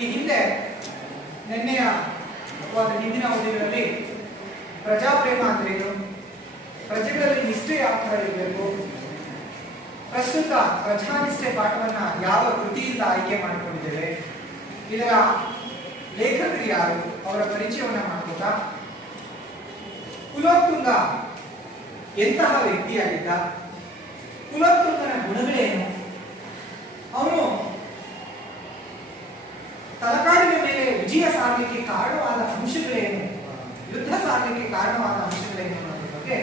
ಈ ಹಿಂದೆ ನಿನ್ನೆಯ ಅಥವಾ ಹಿಂದಿನ ಅವಧಿಗಳಲ್ಲಿ ಪ್ರಜಾಪ್ರೇಮ ಅಂದ್ರೇನು, ಪ್ರಜೆಗಳಲ್ಲಿ ನಿಷ್ಠೆ ಯಾವ ತರ ಇರಬೇಕು, ಪ್ರಸ್ತುತ ಪ್ರಜಾನಿಷ್ಠೆ ಪಾಠವನ್ನ ಯಾವ ಕೃತಿಯಿಂದ ಆಯ್ಕೆ ಮಾಡಿಕೊಂಡಿದ್ದೇವೆ, ಇದರ ಲೇಖಕರು ಯಾರು, ಅವರ ಪರಿಚಯವನ್ನ ಮಾಡ್ಬೋದಾ, ಕುಲೋತ್ತುಂಗ ಎಂತಹ ವ್ಯಕ್ತಿಯಾಗಿದ್ದ, ಕುಲೋತ್ತುಂಗನ ಗುಣಗಳೇನು, ಅವನು ತಲಕಾಡಿನ ಮೇಲೆ ವಿಜಯ ಸಾಧನೆಗೆ ಕಾರಣವಾದ ಅಂಶಗಳೇನು, ಯುದ್ಧ ಸಾಧನೆಗೆ ಕಾರಣವಾದ ಅಂಶಗಳೇನು ಅನ್ನೋದ್ರ ಬಗ್ಗೆ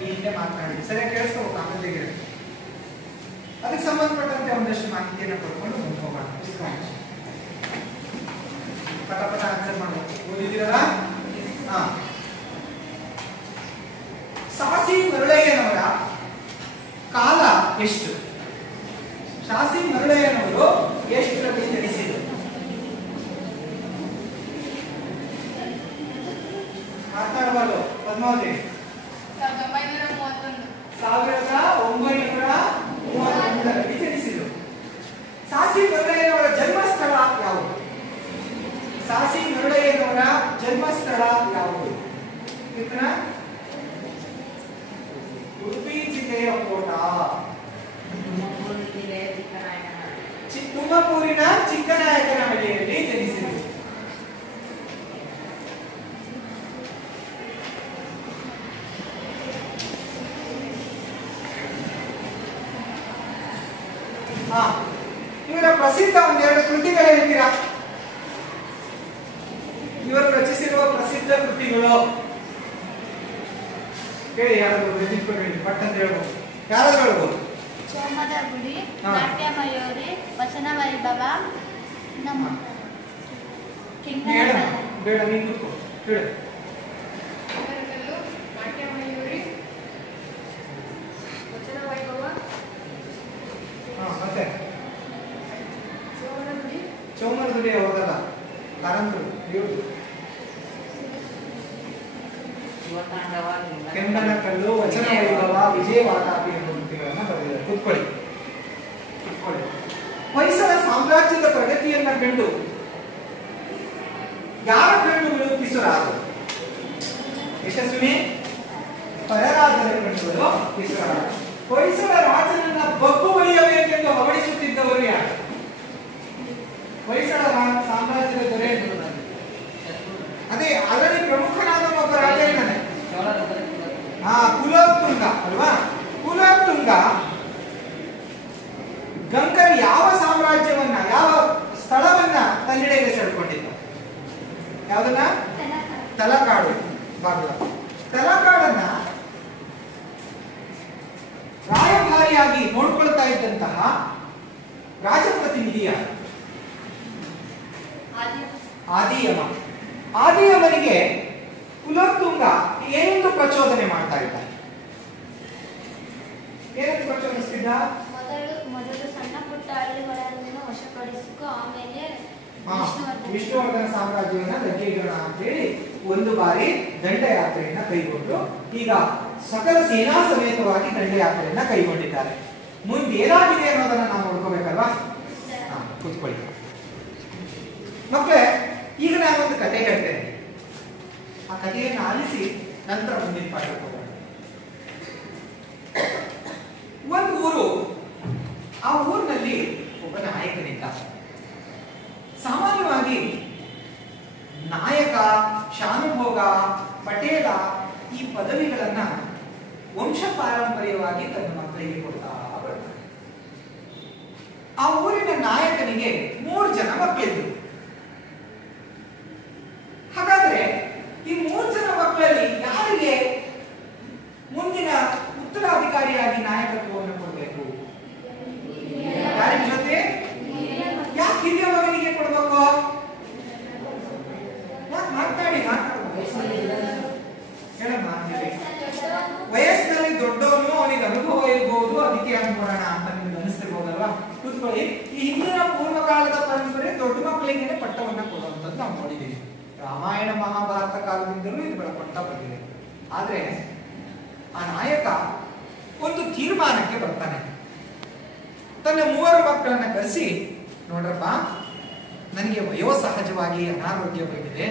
ಈ ಹಿಂದೆ ಮಾತನಾಡಿದ್ವಿ. ಸರಿಯಾಗಿ ಕೇಳಿಸ್ಕೋಬೇಕು ಆಮೇಲೆ. ಅದಕ್ಕೆ ಸಂಬಂಧಪಟ್ಟಂತೆ ಒಂದಷ್ಟು ಮಾಹಿತಿಯನ್ನು ಕೊಡ್ಕೊಂಡು ಮುಂದೆ ಹೋಗೋಣ. ಪಟ ಪಟ ಆನ್ಸರ್ ಮಾಡಬೇಕು. ಓದಿದ್ದೀರಲ್ಲ? ಸಾಸಿ ಮರುಳಯ್ಯನವರ ಕಾಲ ಎಷ್ಟು? ಸಾಸಿ ಮರುಳಯ್ಯನವರು ಎಷ್ಟರಲ್ಲಿ ಜನಿಸಿದರು? ಮಾತಾಡಬಾರ್ದು. ಪದ್ಮಾವತಿ 1931ರಲ್ಲಿ ಜನಿಸಿದರು. ಸಾಸಿ ಮರುಳಯ್ಯನವರ ಜನ್ಮಸ್ಥಳ ಯಾವುದು? ಸಾಸಿ ಮರುಳಯ್ಯನವರ ಜನ್ಮಸ್ಥಳ ಯಾವುದು? ಉಡುಪಿ ಜಿಲ್ಲೆಯ ಕೋಟ, ತುಮಕೂರಿನ ಚಿಕ್ಕನಾಯಕನಹಳ್ಳಿಯಲ್ಲಿ ಜನಿಸಿದರು. ಇವರ ಪ್ರಸಿದ್ಧ ಒಂದೆರಡು ಕೃತಿಗಳು ಹೇಳ್ತೀರಾ? ಇವರು ರಚಿಸಿರುವ ಪ್ರಸಿದ್ಧ ಕೃತಿಗಳು ಹೇಳಿ. ಯಾರಾದ್ರೂ ಪಟ್ ಅಂತ ಹೇಳ್ಬೋದು. ಯಾರಾದ್ರೂ ಹೇಳ್ಬೋದು. ಸೋಮದ ಗುಡಿ, ನಾಟ್ಯ ಮಯೂರಿ, ವಚನ ವೈಭವ, ಬೇಡ ನೀನು ಹೇಳು. ನಾಟ್ಯ ಮಯೂರಿ, ವಚನ ವೈಭವ, ಮತ್ತೆ ಸೋಮನ ಗುಡಿ ಹೋಗಲ್ಲ, ಕಾರಂತರು ಕೆಂಗನ ಕಲ್ಲು, ವಚನ ವೈಭವ, ವಿಜಯ ವಾತಾಪಿ ಎನ್ನುವ ಕೃತಿಗಳನ್ನ ಬರೆದಿದ್ದಾರೆ. ಕೂತ್ಕೊಳ್ಳಿ. ಹೊಯ್ಸಳ ಸಾಮ್ರಾಜ್ಯದ ಪ್ರಗತಿಯನ್ನ ಕಂಡು ಯಾರ ಕಣ್ಣು ಕಿಸುರಾದರು? ಯಶಸ್ವಿನಿ ಪರರಾಜರ ಕಣ್ಣುಗಳು ಕಿಸುರಾದರು. ಹೊಯ್ಸಳ ರಾಜನನ್ನ ಬಗ್ಗು ಒಯ್ಯಬೇಕೆಂದು ಹೊಗಳಿಸುತ್ತಿದ್ದವರು ಯಾರು? ಹೊಯ್ಸಳ ಸಾಮ್ರಾಜ್ಯದ ದೊರೆ ಅದೇ ಅದರಲ್ಲಿ ಪ್ರಮುಖನಾದ ಒಬ್ಬ ರಾಜ ಇದ್ದಾನೆ. ಕುಲೋತ್ತುಂಗ ಅಲ್ವಾ? ಕುಲೋತ್ತುಂಗ ಗಂಗರ ಯಾವ ಸಾಮ್ರಾಜ್ಯವನ್ನ, ಯಾವ ಸ್ಥಳವನ್ನ ತನ್ನೆಡೆಗೆ ಸೆಳ್ಕೊಂಡಿದ್ದ? ಯಾವ್ದನ್ನ? ತಲಕಾಡು ಭಾಗ. ತಲಕಾಡನ್ನ ರಾಯಭಾರಿಯಾಗಿ ನೋಡ್ಕೊಳ್ತಾ ಇದ್ದಂತಹ ರಾಜಪ್ರತಿನಿಧಿಯ ಆದಿಯಮ. ಆದಿಯಮನಿಗೆ ಕುಲೋತ್ತುಂಗ ಏನೆಂದು ಪ್ರಚೋದನೆ ಮಾಡ್ತಾ ಇದ್ದಾನೆ? ಏನಂತ ಪ್ರಚೋದಿಸ್ತಿದ್ದ? ಮೊದಲು ಸಣ್ಣ ಪುಟ್ಟ ಹಳ್ಳಿಗಳನ್ನು ವಶಪಡಿಸಿಕೊ, ಆಮೇಲೆ ವಿಷ್ಣುವರ್ಧನ ಸಾಮ್ರಾಜ್ಯವನ್ನ ಲಗ್ಗೆಗೋಣ ಅಂತ ಹೇಳಿ ಒಂದು ಬಾರಿ ದಂಡಯಾತ್ರೆಯನ್ನ ಕೈಗೊಂಡು ಈಗ ಸಕಲ ಸೇನಾ ಸಮೇತವಾಗಿ ದಂಡಯಾತ್ರೆಯನ್ನ ಕೈಗೊಂಡಿದ್ದಾರೆ. ಮುಂದೆ ಏನಾಗಿದೆ ಅನ್ನೋದನ್ನ ನಾವು ನೋಡ್ಕೋಬೇಕಲ್ವಾ? ಕೂತ್ಕೊಳ್ಳಿ ಮಕ್ಕಳೇ. ಈಗ ನಾನೊಂದು ಕತೆ ಹೇಳ್ತೇನೆ. ಆ ಕಥೆಯನ್ನು ಆಲಿಸಿ ನಂತರ ಮುಂದಿನ ಪಾಠಕ್ಕೆ ಹೋಗೋಣ. ಒಂದು ಊರು, ಆ ಊರಿನಲ್ಲಿ ಒಬ್ಬ ನಾಯಕನಿದ್ದ. ಸಾಮಾನ್ಯವಾಗಿ ನಾಯಕ, ಶಾನುಭೋಗ, ಪಟೇಲ ಈ ಪದವಿಗಳನ್ನ ವಂಶ ಪಾರಂಪರ್ಯವಾಗಿ ತನ್ನ ಮಕ್ಕಳಿಗೆ ಕೊಡ್ತಾ ಬರ್ತಾರೆ. ಆ ಊರಿನ ನಾಯಕನಿಗೆ 3 ಜನ ಮಕ್ಕಳಿದ್ರು. ಹಾಗಾದ್ರೆ ಈ 3 ಜನ ಮಕ್ಕಳಲ್ಲಿ ಯಾರಿಗೆ ಮುಂದಿನ ಉತ್ತರಾಧಿಕಾರಿಯಾಗಿ ನಾಯಕತ್ವವನ್ನು ಕೊಡಬೇಕು? ಯಾರ ಜೊತೆ? ಯಾಕೆ ಹಿರಿಯ ಮಗನಿಗೆ ಕೊಡ್ಬೇಕು? ಯಾಕೆ ಮಾತಾಡಿ ಹೇಳಮ್ಮ. ವಯಸ್ಸಿನಲ್ಲಿ ದೊಡ್ಡವನು, ಅವನಿಗೆ ಅನುಭವ ಇರ್ಬೋದು, ಅದಕ್ಕೆ ಅನ್ಕೊಳ್ಳೋಣ ಅಂತ ನಿಮ್ಗೆ ಅನಿಸ್ತಿರ್ಬೋದಲ್ವಾ? ಕೂತ್ಕೊಳ್ಳಿ. ಈ ಹಿಂದಿನ ಪೂರ್ವಕಾಲದ ಪರಂಪರೆ ದೊಡ್ಡ ಮಕ್ಕಳಿಗೆ ಪಟ್ಟವನ್ನ ಕೊಡುವಂಥದ್ದು ನಾವು ನೋಡಿದ್ದೀವಿ. ರಾಮಾಯಣ ಮಹಾಭಾರತ ಕಾಲದಿಂದಲೂ ಇವುಗಳ ಪಟ್ಟ ಬಂದಿದೆ. ಆದ್ರೆ ಆ ನಾಯಕ ಒಂದು ತೀರ್ಮಾನಕ್ಕೆ ಬರ್ತಾನೆ. ತನ್ನ 3 ಮಕ್ಕಳನ್ನ ಕರೆಸಿ, ನೋಡ್ರಪ್ಪ, ನನಗೆ ವಯೋಸಹಜವಾಗಿ ಅನಾರೋಗ್ಯ ಬಂದಿದೆ,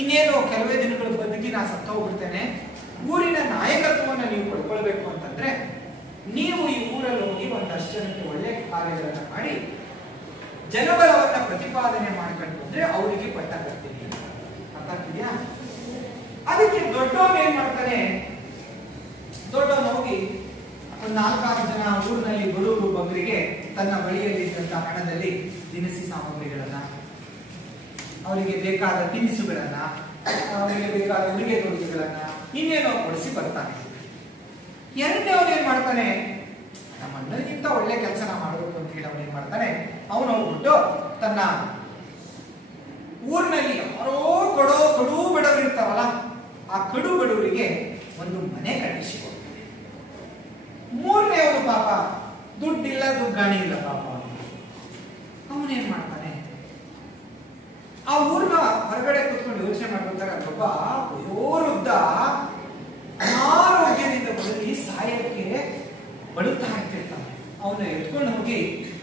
ಇನ್ನೇನು ಕೆಲವೇ ದಿನಗಳ ಬದುಕಿ ನಾ ಸತ್ತೋಗ್ಬಿಡ್ತೇನೆ, ಊರಿನ ನಾಯಕತ್ವವನ್ನು ನೀವು ಪಡ್ಕೊಳ್ಬೇಕು ಅಂತಂದ್ರೆ ನೀವು ಈ ಊರಲ್ಲಿ ಹೋಗಿ ಒಂದಷ್ಟು ಜನಕ್ಕೆ ಒಳ್ಳೆ ಕಾರ್ಯಗಳನ್ನ ಮಾಡಿ ಜನಬಲವನ್ನ ಪ್ರತಿಪಾದನೆ ಮಾಡ್ಕೊಂಡು ಬಂದ್ರೆ ಅವರಿಗೆ ಪಟ್ಟ ಕಟ್ತೀನಿ ಅಂತ ಆಗ್ತಿದ್ಯಾ? ಅದಕ್ಕೆ ದೊಡ್ಡವನು ಏನ್ ಮಾಡ್ತಾನೆ, ದೊಡ್ಡವನು ಹೋಗಿ ಒಂದು 4-6 ಜನ ಊರಿನಲ್ಲಿ ಬಡವರು ಬಗ್ಗರಿಗೆ ತನ್ನ ಬಳಿಯಲ್ಲಿ ಇದ್ದಂತಹ ಹಣದಲ್ಲಿ ದಿನಸಿ ಸಾಮಗ್ರಿಗಳನ್ನ, ಅವರಿಗೆ ಬೇಕಾದ ತಿನಿಸುಗಳನ್ನ, ಅವರಿಗೆ ಬೇಕಾದ ಉಡುಗೆ ತೊಡುಗೆಗಳನ್ನ ಇನ್ನೇನೋ ಕೊಡಿಸಿ ಬರ್ತಾನೆ. ಎರಡನೇವನು ಏನ್ ಮಾಡ್ತಾನೆ, ನಮ್ಮ ಅಣ್ಣನಿಗಿಂತ ಒಳ್ಳೆ ಕೆಲಸನ ಮಾಡಬೇಕು ಅಂತ ಹೇಳಿ ಅವನು ಏನ್ ಮಾಡ್ತಾನೆ, ಅವನು ಹೋಗ್ಬಿಟ್ಟು ತನ್ನ ಊರಿನಲ್ಲಿ ಯಾರೋ ಕಡು ಬಡವರು ಇರ್ತಾರಲ್ಲ, ಆ ಕಡು ಬಡವರಿಗೆ ಒಂದು ಮನೆ ಕಟ್ಟಿಸಿಕೊಡ್ತಾನೆ. ಮೂರನೇವನು ಪಾಪ ದುಡ್ಡಿಲ್ಲ, ದುಗ್ಗಾಣಿ ಇಲ್ಲ ಪಾಪ, ಅವನೇನ್ ಮಾಡ್ತಾನೆ, ಆ ಊರ್ನ ಹೊರಗಡೆ ಕೂತ್ಕೊಂಡು ಯೋಚನೆ ಮಾಡ್ಬೇಕಾದ್ರೆ ಒಬ್ಬ ವಯೋವೃದ್ಧ ಅನಾರೋಗ್ಯದಿಂದ ಬದುಕಿ ಸಾಯಕ್ಕೆ ಬಡುತ್ತಾ ಇರ್ತಿರ್ತಾನೆ. ಅವನ್ನ ಎತ್ಕೊಂಡು ಹೋಗಿ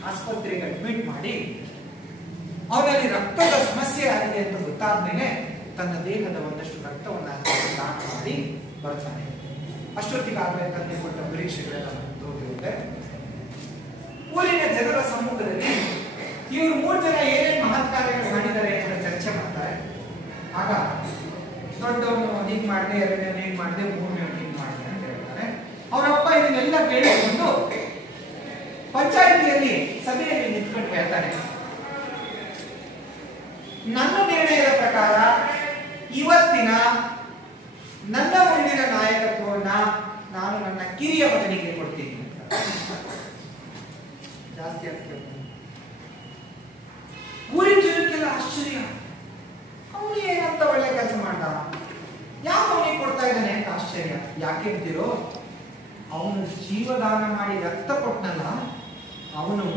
ಆಸ್ಪತ್ರೆಗೆ ಅಡ್ಮಿಟ್ ಮಾಡಿ ಅವನಲ್ಲಿ ರಕ್ತದ ಸಮಸ್ಯೆ ಆಗಿದೆ ಅಂತ ಗೊತ್ತಾದ್ಮೇಲೆ ತನ್ನ ದೇಹದ ಒಂದಷ್ಟು ರಕ್ತವನ್ನ ದಾನ ಮಾಡಿ ಬರ್ತಾನೆ. ಅಷ್ಟೊತ್ತಿಗಾಗಲೇ ತಂದೆ ಕೊಟ್ಟ ಪರೀಕ್ಷೆಗಳೆಲ್ಲ ಮುಗಿದೋಗಿರುತ್ತೆ. ಊರಿನ ಜನರ ಸಮ್ಮುಖದಲ್ಲಿ ಇವರು 3 ಜನ ಏನೇನು ಮಹತ್ ಕಾರ್ಯಗಳು ಮಾಡಿದ್ದಾರೆ ಅಂತ ಚರ್ಚೆ ಮಾಡ್ತಾರೆ. ಆಗ ದೊಡ್ಡವನು ಹೀಗ್ ಮಾಡಿದೆ, ಎರಡನೇ ಹೀಗ್ ಮಾಡಿದೆ, ಮೂರನೇ ಹೀಗ್ ಮಾಡಿದೆ ಅಂತ ಹೇಳ್ತಾರೆ. ಅವರಪ್ಪ ಇದನ್ನೆಲ್ಲ ಕೇಳಿಕೊಂಡು ಪಂಚಾಯಿತಿಯಲ್ಲಿ ಸಭೆಯಲ್ಲಿ ನಿಂತ್ಕೊಂಡು ಹೇಳ್ತಾನೆ, ನನ್ನ ನಿರ್ಣಯದ ಪ್ರಕಾರ ಇವತ್ತಿನ ನನ್ನ ಮುಂದಿನ ನಾಯಕತ್ವವನ್ನ ನಾನು ನನ್ನ ಕಿರಿಯ ಮಗನಿಗೆ ಕೊಡ್ತೀನಿ. ಜಾಸ್ತಿ ಆಗ್ತದೆ. ಊರಿನ ಜನಕ್ಕೆಲ್ಲ ಆಶ್ಚರ್ಯ, ಅವನು ಏನಂತ ಒಳ್ಳೆ ಕೆಲಸ ಮಾಡ್ದ, ಯಾಕೆ ಅವನಿಗೆ ಕೊಡ್ತಾ ಇದ್ದಾನೆ ಅಂತ ಆಶ್ಚರ್ಯ. ಯಾಕೆ ಅಂತೀರೋ, ಅವನು ಜೀವದಾನ ಮಾಡಿ ರಕ್ತ ಕೊಟ್ಟನಲ್ಲ, ಅವನು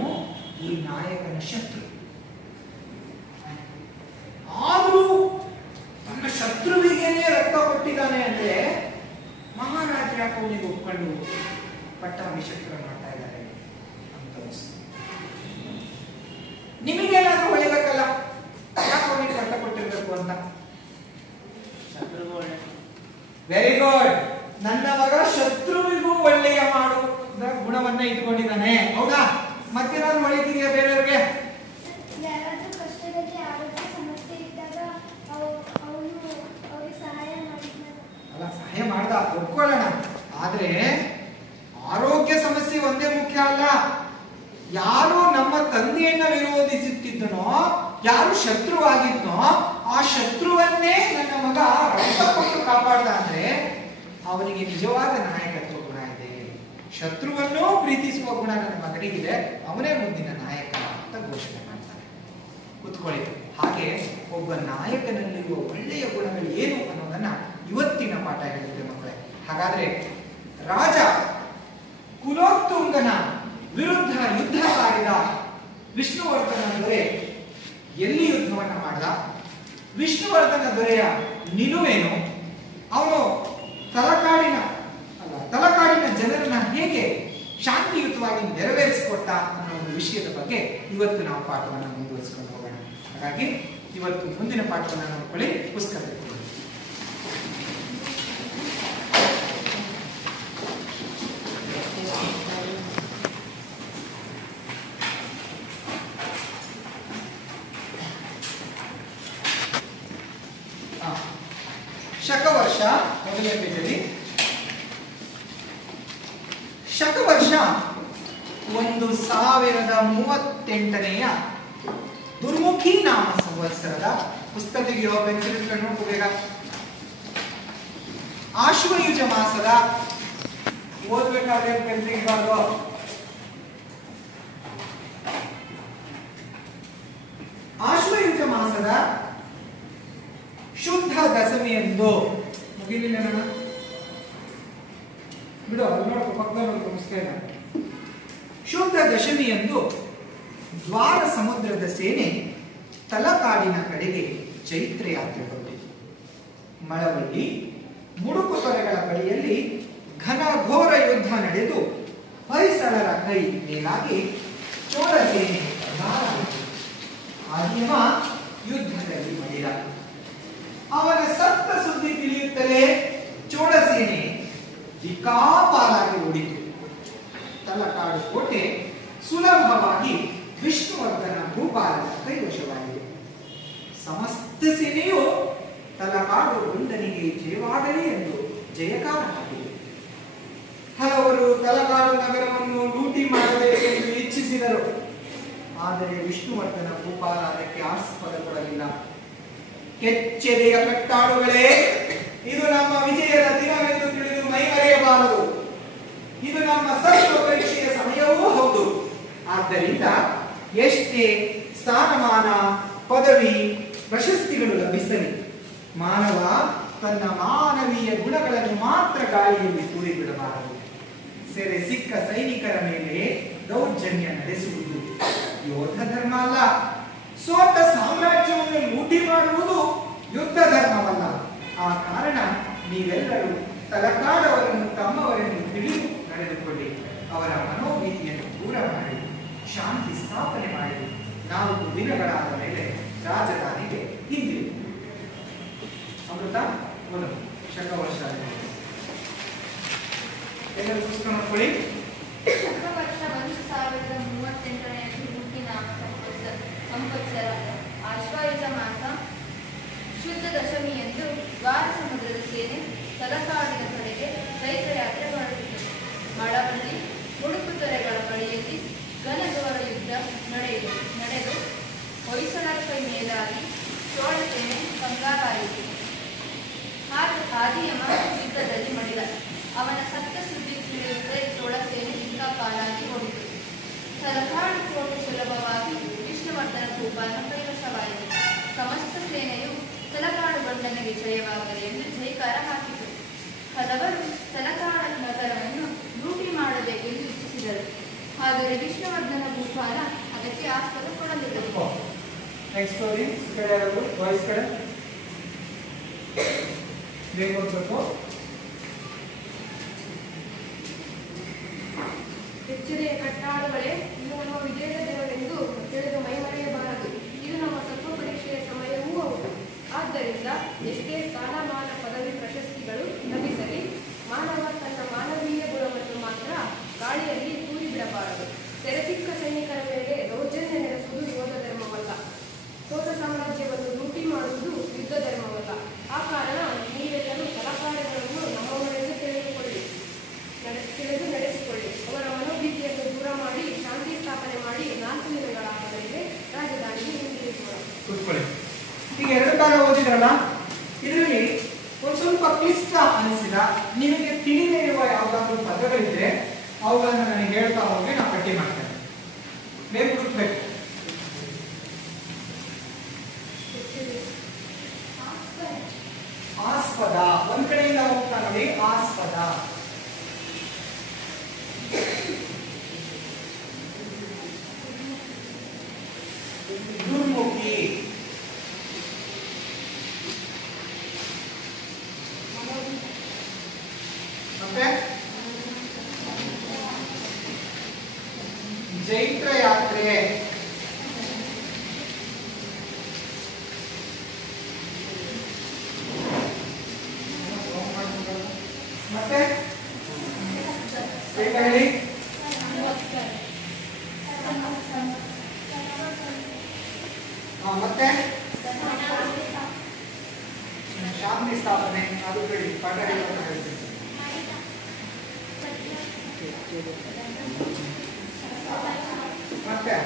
ಈ ನಾಯಕನ ಶತ್ರು. ಆದ್ರೂ ತನ್ನ ಶತ್ರುವಿಗೇನೆ ರಕ್ತ ಕೊಟ್ಟಿದ್ದಾನೆ ಅಂದ್ರೆ ಮಹಾರಾಜ ಯಾಕೆ ಅವನಿಗೆ ಒಪ್ಕೊಂಡು ಪಟ್ಟಾಭಿಷೇಕ ಮಾಡ್ತಾ ಇದ್ದಾರೆ ಅಂತ ಅನಿಸ್ತು. ನಿಮಗೇನಾದ್ರೂ ಒಳ್ಳೆಯದಕ್ಕಲ್ಲ, ಯಾಕೆ ಅವನಿಗೆ ರಕ್ತ ಕೊಟ್ಟಿರ್ಬೇಕು ಅಂತ. ವೆರಿ ಗುಡ್, ನನ್ನ ಮಗ ಶತ್ರುವಿಗೂ ಒಳ್ಳೆಯ ಮಾಡು ಗುಣವನ್ನ ಇಟ್ಕೊಂಡಿದ್ದಾನೆ, ಹೌದಾ? ಮತ್ತೇನಾದ್ರು ಒಳ್ಳೆದಿದೆಯಾ ಬೇರೆಯವ್ರಿಗೆ? ಯಾರಾದ್ರೂ ಕಷ್ಟದಲ್ಲಿ ಆರೋಗ್ಯ ಸಮಸ್ಯೆ ಇದ್ದಾಗ ಅವನು ಅವ್ರಿಗೆ ಸಹಾಯ ಮಾಡಿದ್ನ. ಅಲ್ಲ, ಸಹಾಯ ಮಾಡ್ದ ಒಪ್ಕೊಳ್ಳೋಣ, ಆದ್ರೆ ಆರೋಗ್ಯ ಸಮಸ್ಯೆ ಒಂದೇ ಮುಖ್ಯ ಅಲ್ಲ. ಯಾರು ನಮ್ಮ ತಂದೆಯನ್ನ ವಿರೋಧಿಸುತ್ತಿದ್ದನೋ, ಯಾರು ಶತ್ರುವಾಗಿದ್ನೋ, ಆ ಶತ್ರುವನ್ನೇ ನನ್ನ ಮಗ ರಕ್ತ ಕೊಟ್ಟು ಕಾಪಾಡ್ದ ಅಂದ್ರೆ ಅವನಿಗೆ ನಿಜವಾದ ನಾಯಕತ್ವ ಗುಣ ಇದೆ. ಶತ್ರುವನ್ನೂ ಪ್ರೀತಿಸುವ ಗುಣ ನನ್ನ ಮಗನಿಗಿದೆ, ಅವನೇ ಮುಂದಿನ ನಾಯಕ ಅಂತ ಘೋಷಣೆ ಮಾಡ್ತಾರೆ. ಕುತ್ಕೊಳ್ಳಿ. ಹಾಗೆ ಒಬ್ಬ ನಾಯಕನಲ್ಲಿರುವ ಒಳ್ಳೆಯ ಗುಣಗಳು ಏನು ಅನ್ನೋದನ್ನ ಇವತ್ತಿನ ಪಾಠ ಹೇಳಿದೆ ಮಕ್ಕಳೇ. ಹಾಗಾದ್ರೆ ರಾಜ ಕುಲೋತ್ತುಂಗನ ವಿರುದ್ಧ ಯುದ್ಧ ಸಾರಿದ ವಿಷ್ಣುವರ್ಧನ ದೊರೆ ಎಲ್ಲಿ ಯುದ್ಧವನ್ನ ಮಾಡ್ದ, ವಿಷ್ಣುವರ್ಧನ ದೊರೆಯ ನಿಲುವೇನು, ಅವನು ತಲಕಾಡಿನ ಜನರನ್ನ ಹೇಗೆ ಶಾಂತಿಯುತವಾಗಿ ನೆರವೇರಿಸಿಕೊಟ್ಟ ಅನ್ನೋ ಒಂದು ವಿಷಯದ ಬಗ್ಗೆ ಇವತ್ತು ನಾವು ಪಾಠವನ್ನು ಮುಂದುವರಿಸಿಕೊಂಡು ಹೋಗೋಣ. ಹಾಗಾಗಿ ಇವತ್ತು ಮುಂದಿನ ಪಾಠವನ್ನು ನೋಡ್ಕೊಳ್ಳಿ, ಪುಸ್ತಕ ಶಕವರ್ಷ ಮೊದಲನೇ ಪೇಜಲ್ಲಿ. ಶಕವರ್ಷ 1038ನೆಯ ದುರ್ಮುಖಿ ನಾಮ ಸಂವತ್ಸರದ ಪುಸ್ತಕ ತೆಗೆಯೋ, ಪೆನ್ಸಿಲ್ ಇಟ್ಕೊಂಡು ನೋಡ್ಕೋಬೇಕ. ಆಶ್ವಯುಜ ಮಾಸದ ಓದ್ಬೇಕಾದ್ರೆ ಪೆನ್ಸಿಲ್ ಬಾರ್ದು. ಆಶ್ವಯುಜ ಮಾಸದ ಶುದ್ಧ ದಶಮಿಯಂದು ಮುಗಿಲಿಲ್ಲ ನನ್ನ ಬಿಡು, ಅಲ್ಲಿ ನೋಡ್ಕೊ, ಪಕ್ಕದ ನೋಡ್ಕೊ ಪುಸ್ತಕ. ಶುದ್ಧ ದಶಮಿಯಂದು ದ್ವಾರ ಸಮುದ್ರದ ಸೇನೆ ತಲಕಾಡಿನ ಕಡೆಗೆ ಚೈತ್ರ ಯಾತ್ರೆ ಹೊರಟಿತು. ಮಳವಳ್ಳಿ ಮುಡುಕು ತೊರೆಗಳ ಬಳಿಯಲ್ಲಿ ಘನ ಘೋರ ಯುದ್ಧ ನಡೆದು ಹೊಯ್ಸಳರ ಕೈ ಮೇಲಾಗಿ ಚೋಳ ಸೇನೆ ಧಾರಾಯಿತು. ಆದಿಯಮ ಯುದ್ಧದಲ್ಲಿ ಮಡಿದ. ಅವನ ಸತ್ತ ಸುದ್ದಿ ತಿಳಿಯುತ್ತಲೇ ಚೋಳ ಸೇನೆ ದಿಕ್ಕಾಪಾಲಾಗಿ ಓಡಿತು. ತಲಕಾಡು ಕೋಟೆ ಸುಲಭವಾಗಿ ವಿಷ್ಣುವರ್ಧನ ಭೂಪಾಲನ ಕೈವಶವಾಗಿದೆ. ಸಮಸ್ತ ಸೇನೆಯು ತಲಕಾಡು ಗುಂಡನಿಗೆ ಜಯವಾಗಲಿ ಎಂದು ಜಯಕಾರ ಹಾಕಿದೆ. ಹಲವರು ತಲಕಾಡು ನಗರವನ್ನು ಲೂಟಿ ಮಾಡಬೇಕೆಂದು ಇಚ್ಛಿಸಿದರು. ಆದರೆ ವಿಷ್ಣುವರ್ಧನ ಭೂಪಾಲ ಅದಕ್ಕೆ ಆಸ್ಪದ ಕೊಡಲಿಲ್ಲ. ಕೆಚ್ಚೆದೆಯ ಕಟ್ಟಾಡುಗಳೇ, ಇದು ನಮ್ಮ ವಿಜಯದ ದಿನವೆಂದು ತಿಳಿದು ಮೈಮರೆಯಬಾರದು. ಇದು ನಮ್ಮ ಸತ್ವ ಪರೀಕ್ಷೆಯ ಸಮಯವೂ ಹೌದು. ಆದ್ದರಿಂದ ಎಷ್ಟೇ ಸ್ಥಾನಮಾನ, ಪದವಿ, ಪ್ರಶಸ್ತಿಗಳು ಲಭಿಸಲಿ, ಮಾನವ ತನ್ನ ಮಾನವೀಯ ಗುಣಗಳನ್ನು ಮಾತ್ರ ಗಾಳಿಯಲ್ಲಿ ತೂರಿ ಬಿಡಬಾರದು. ಸೆರೆ ಸಿಕ್ಕ ಸೈನಿಕರ ಮೇಲೆ ದೌರ್ಜನ್ಯ ನಡೆಸುವುದು ಯೋಧ ಧರ್ಮ ಅಲ್ಲ. ಸೋತ ಸಾಮ್ರಾಜ್ಯವನ್ನು ಲೂಟಿ ಮಾಡುವುದು ಯುದ್ಧ ಧರ್ಮವಲ್ಲ. ಆ ಕಾರಣ ನೀವೆಲ್ಲರೂ ತಲಕಾಡವರನ್ನು ತಮ್ಮವರೆಂದು ತಿಳಿದು ನಡೆದುಕೊಳ್ಳಿ. ಅವರ ಮನೋಭೀತಿಯನ್ನು ದೂರ ಮಾಡಿ ಶಾಂತಿ ಸ್ಥಾಪನೆ ಮಾಡಿ 4 ದಿನಗಳಾದ ಮೇಲೆ ರಾಜಧಾನಿಗೆ ಹಿಂದಿರುಗಿ. ಅಮೃತ ಒಂದು ಶಕವರ್ಷ ಎಲ್ಲರೂ ಪುಸ್ತಕ ನೋಡ್ಕೊಳ್ಳಿ. ಶಕವರ್ಷ 1038ನೇ ಲೂಟಿ ನಾಮ ಸಂವತ್ಸರ ಆಶ್ವಾಯುಜ ಮಾಸ ಶುದ್ಧ ದಶಮಿಯಂದು ದ್ವಾರ ಸಮುದ್ರದ ಸೇನೆ ತಲಕಾಡಿನ ಕಡೆಗೆ ಚೈತ್ರಯಾತ್ರೆ ಹೊರಟಿತು. ಮಳವಳ್ಳಿ ಮುಡುಕು ತೊರೆಗಳ ಬಳಿಯಲ್ಲಿ ಘನಘೋರ ಯುದ್ಧ ನಡೆದು ಹೊಯ್ಸಳರ ಕೈ ಮೇಲಾಗಿ ಚೋಳ ಸೇನೆ ಕಂಗಾಲಾಯಿತು. ಆದಿಯಮ ಯುದ್ಧದಲ್ಲಿ ಮಡಿದ. ಅವನ ಸತ್ತ ಸುದ್ದಿ ತಿಳಿಯುತ್ತದೆ ಚೋಳ ಸೇನೆ ದಿಕ್ಕಾಪಾಲಾಗಿ ಓಡಿತು. ತಲಕಾಡು ಕೋಟೆ ಸುಲಭವಾಗಿ ವಿಷ್ಣುವರ್ಧನ ಭೂಪಾಲನ ಕೈವಶವಾಯಿತು. ಸಮಸ್ತ ಸೇನೆಯು ತಲಕಾಡು ಗಂಡನಿಗೆ ಜಯವಾಗಲಿ ಎಂದು ಜಯಕಾರ ಹಾಕಿತು. ಹಲವರು ತಲಕಾಡು ನಗರವನ್ನು ಲೂಟಿ ಮಾಡಬೇಕೆಂದು ಇಚ್ಛಿಸಿದರು. ಆದರೆ ವಿಷ್ಣುವರ್ಧನ ಭೂಪಾಲ ಅದಕ್ಕೆ ಆಸ್ಪದ ಕೊಡಲಿಲ್ಲ. ನೆಕ್ಸ್ಟ್ ಸ್ಟೋರಿ ಕಡೆ ಯಾರು ವಾಯ್ಸ್ ಕಡೆ ಬೇಗ ಹೋಗ್ಬೇಕು. ಎಚ್ಚರಿಕೆಯ ಕಟ್ಟಾಡುಗಳೇ, ಇದು ನಮ್ಮ ವಿಜಯದ ದಿನವೆಂದು ತಿಳಿದು ಮೈಮರೆಯಬಾರದು. ಇದು ನಮ್ಮ ಸತ್ವ ಪರೀಕ್ಷೆಯ ಸಮಯವೂ ಹೌದು. ಆದ್ದರಿಂದ ಎಷ್ಟೇ ಸ್ಥಾನಮಾನ, ಪದವಿ, ಪ್ರಶಸ್ತಿಗಳು ಲಭಿಸಲಿ, ಮಾನವ ತನ್ನ ಮಾನವೀಯ ಗುಣವನ್ನು ಮಾತ್ರ ಗಾಳಿಯಲ್ಲಿ ತೂರಿ ಬಿಡಬಾರದು. ಸೆರೆಸಿಕ್ಕ ಸೈನಿಕರ ಮೇಲೆ ದೌರ್ಜನ್ಯ ನಡೆಸುವುದು ಯೋಧ ಧರ್ಮವಲ್ಲ. ಸೋತ ಸಾಮ್ರಾಜ್ಯವನ್ನು ಲೂಟಿ ಮಾಡುವುದು ಯುದ್ಧ ಧರ್ಮವಲ್ಲ. ಆ ಕಾರಣ ನೀವೆಲ್ಲರೂ ತಲಕಾಡುಗಳನ್ನು ನಮ್ಮವರೆಂದು ತಿಳಿದು ನಡೆಸಿಕೊಳ್ಳಿ. ಅವರ ಮನೋಭೀತಿಯನ್ನು ದೂರ ಮಾಡಿ ಶಾಂತಿ ಸ್ಥಾಪನೆ ಮಾಡಿ 4 ದಿನಗಳಾದ ಮೇಲೆ ರಾಜಧಾನಿಗೆ ಹಿಂದಿರುಗೋಣ. ಕೂತ್ಕೊಳ್ಳಿ. ಈಗ 2 ಕಾಲ ಓದಿದ್ರಲ್ಲ, ಇದರಲ್ಲಿ ಒಂದು ಸ್ವಲ್ಪ ಕ್ಲಿಷ್ಟ ಅನಿಸಿದ ನಿಮಗೆ ತಿಳಿದೇ ಇರುವ ಯಾವುದಾದ್ರೂ ಪದಗಳಿದ್ರೆ ಅವುಗಳನ್ನು ನನಗೆ ಹೇಳ್ತಾ ಹೋಗಿ ನಾನು ಪಟ್ಟಿ ಮಾಡ್ತೇನೆ. ಬೇಗ ಹುಡುಕ್ಬೇಕು. ಆಸ್ಪದ ಒಂದ್ ಕಡೆಯಿಂದ ಹೋಗ್ತಾ ನೋಡಿ. ಆಸ್ಪದ, ದುರ್ಮುಖಿ, ಮತ್ತೆ ಚೈತ್ರ ಯಾತ್ರೆ, ಮತ್ತೆ ಹೇಳಿ ಮತ್ತೆ ಶಾಂತಿ ಸ್ಥಾಪನೆ, ಅದು ಹೇಳಿ ಪಾಠ ಹೇಳ್ತೀನಿ. ಮತ್ತೆ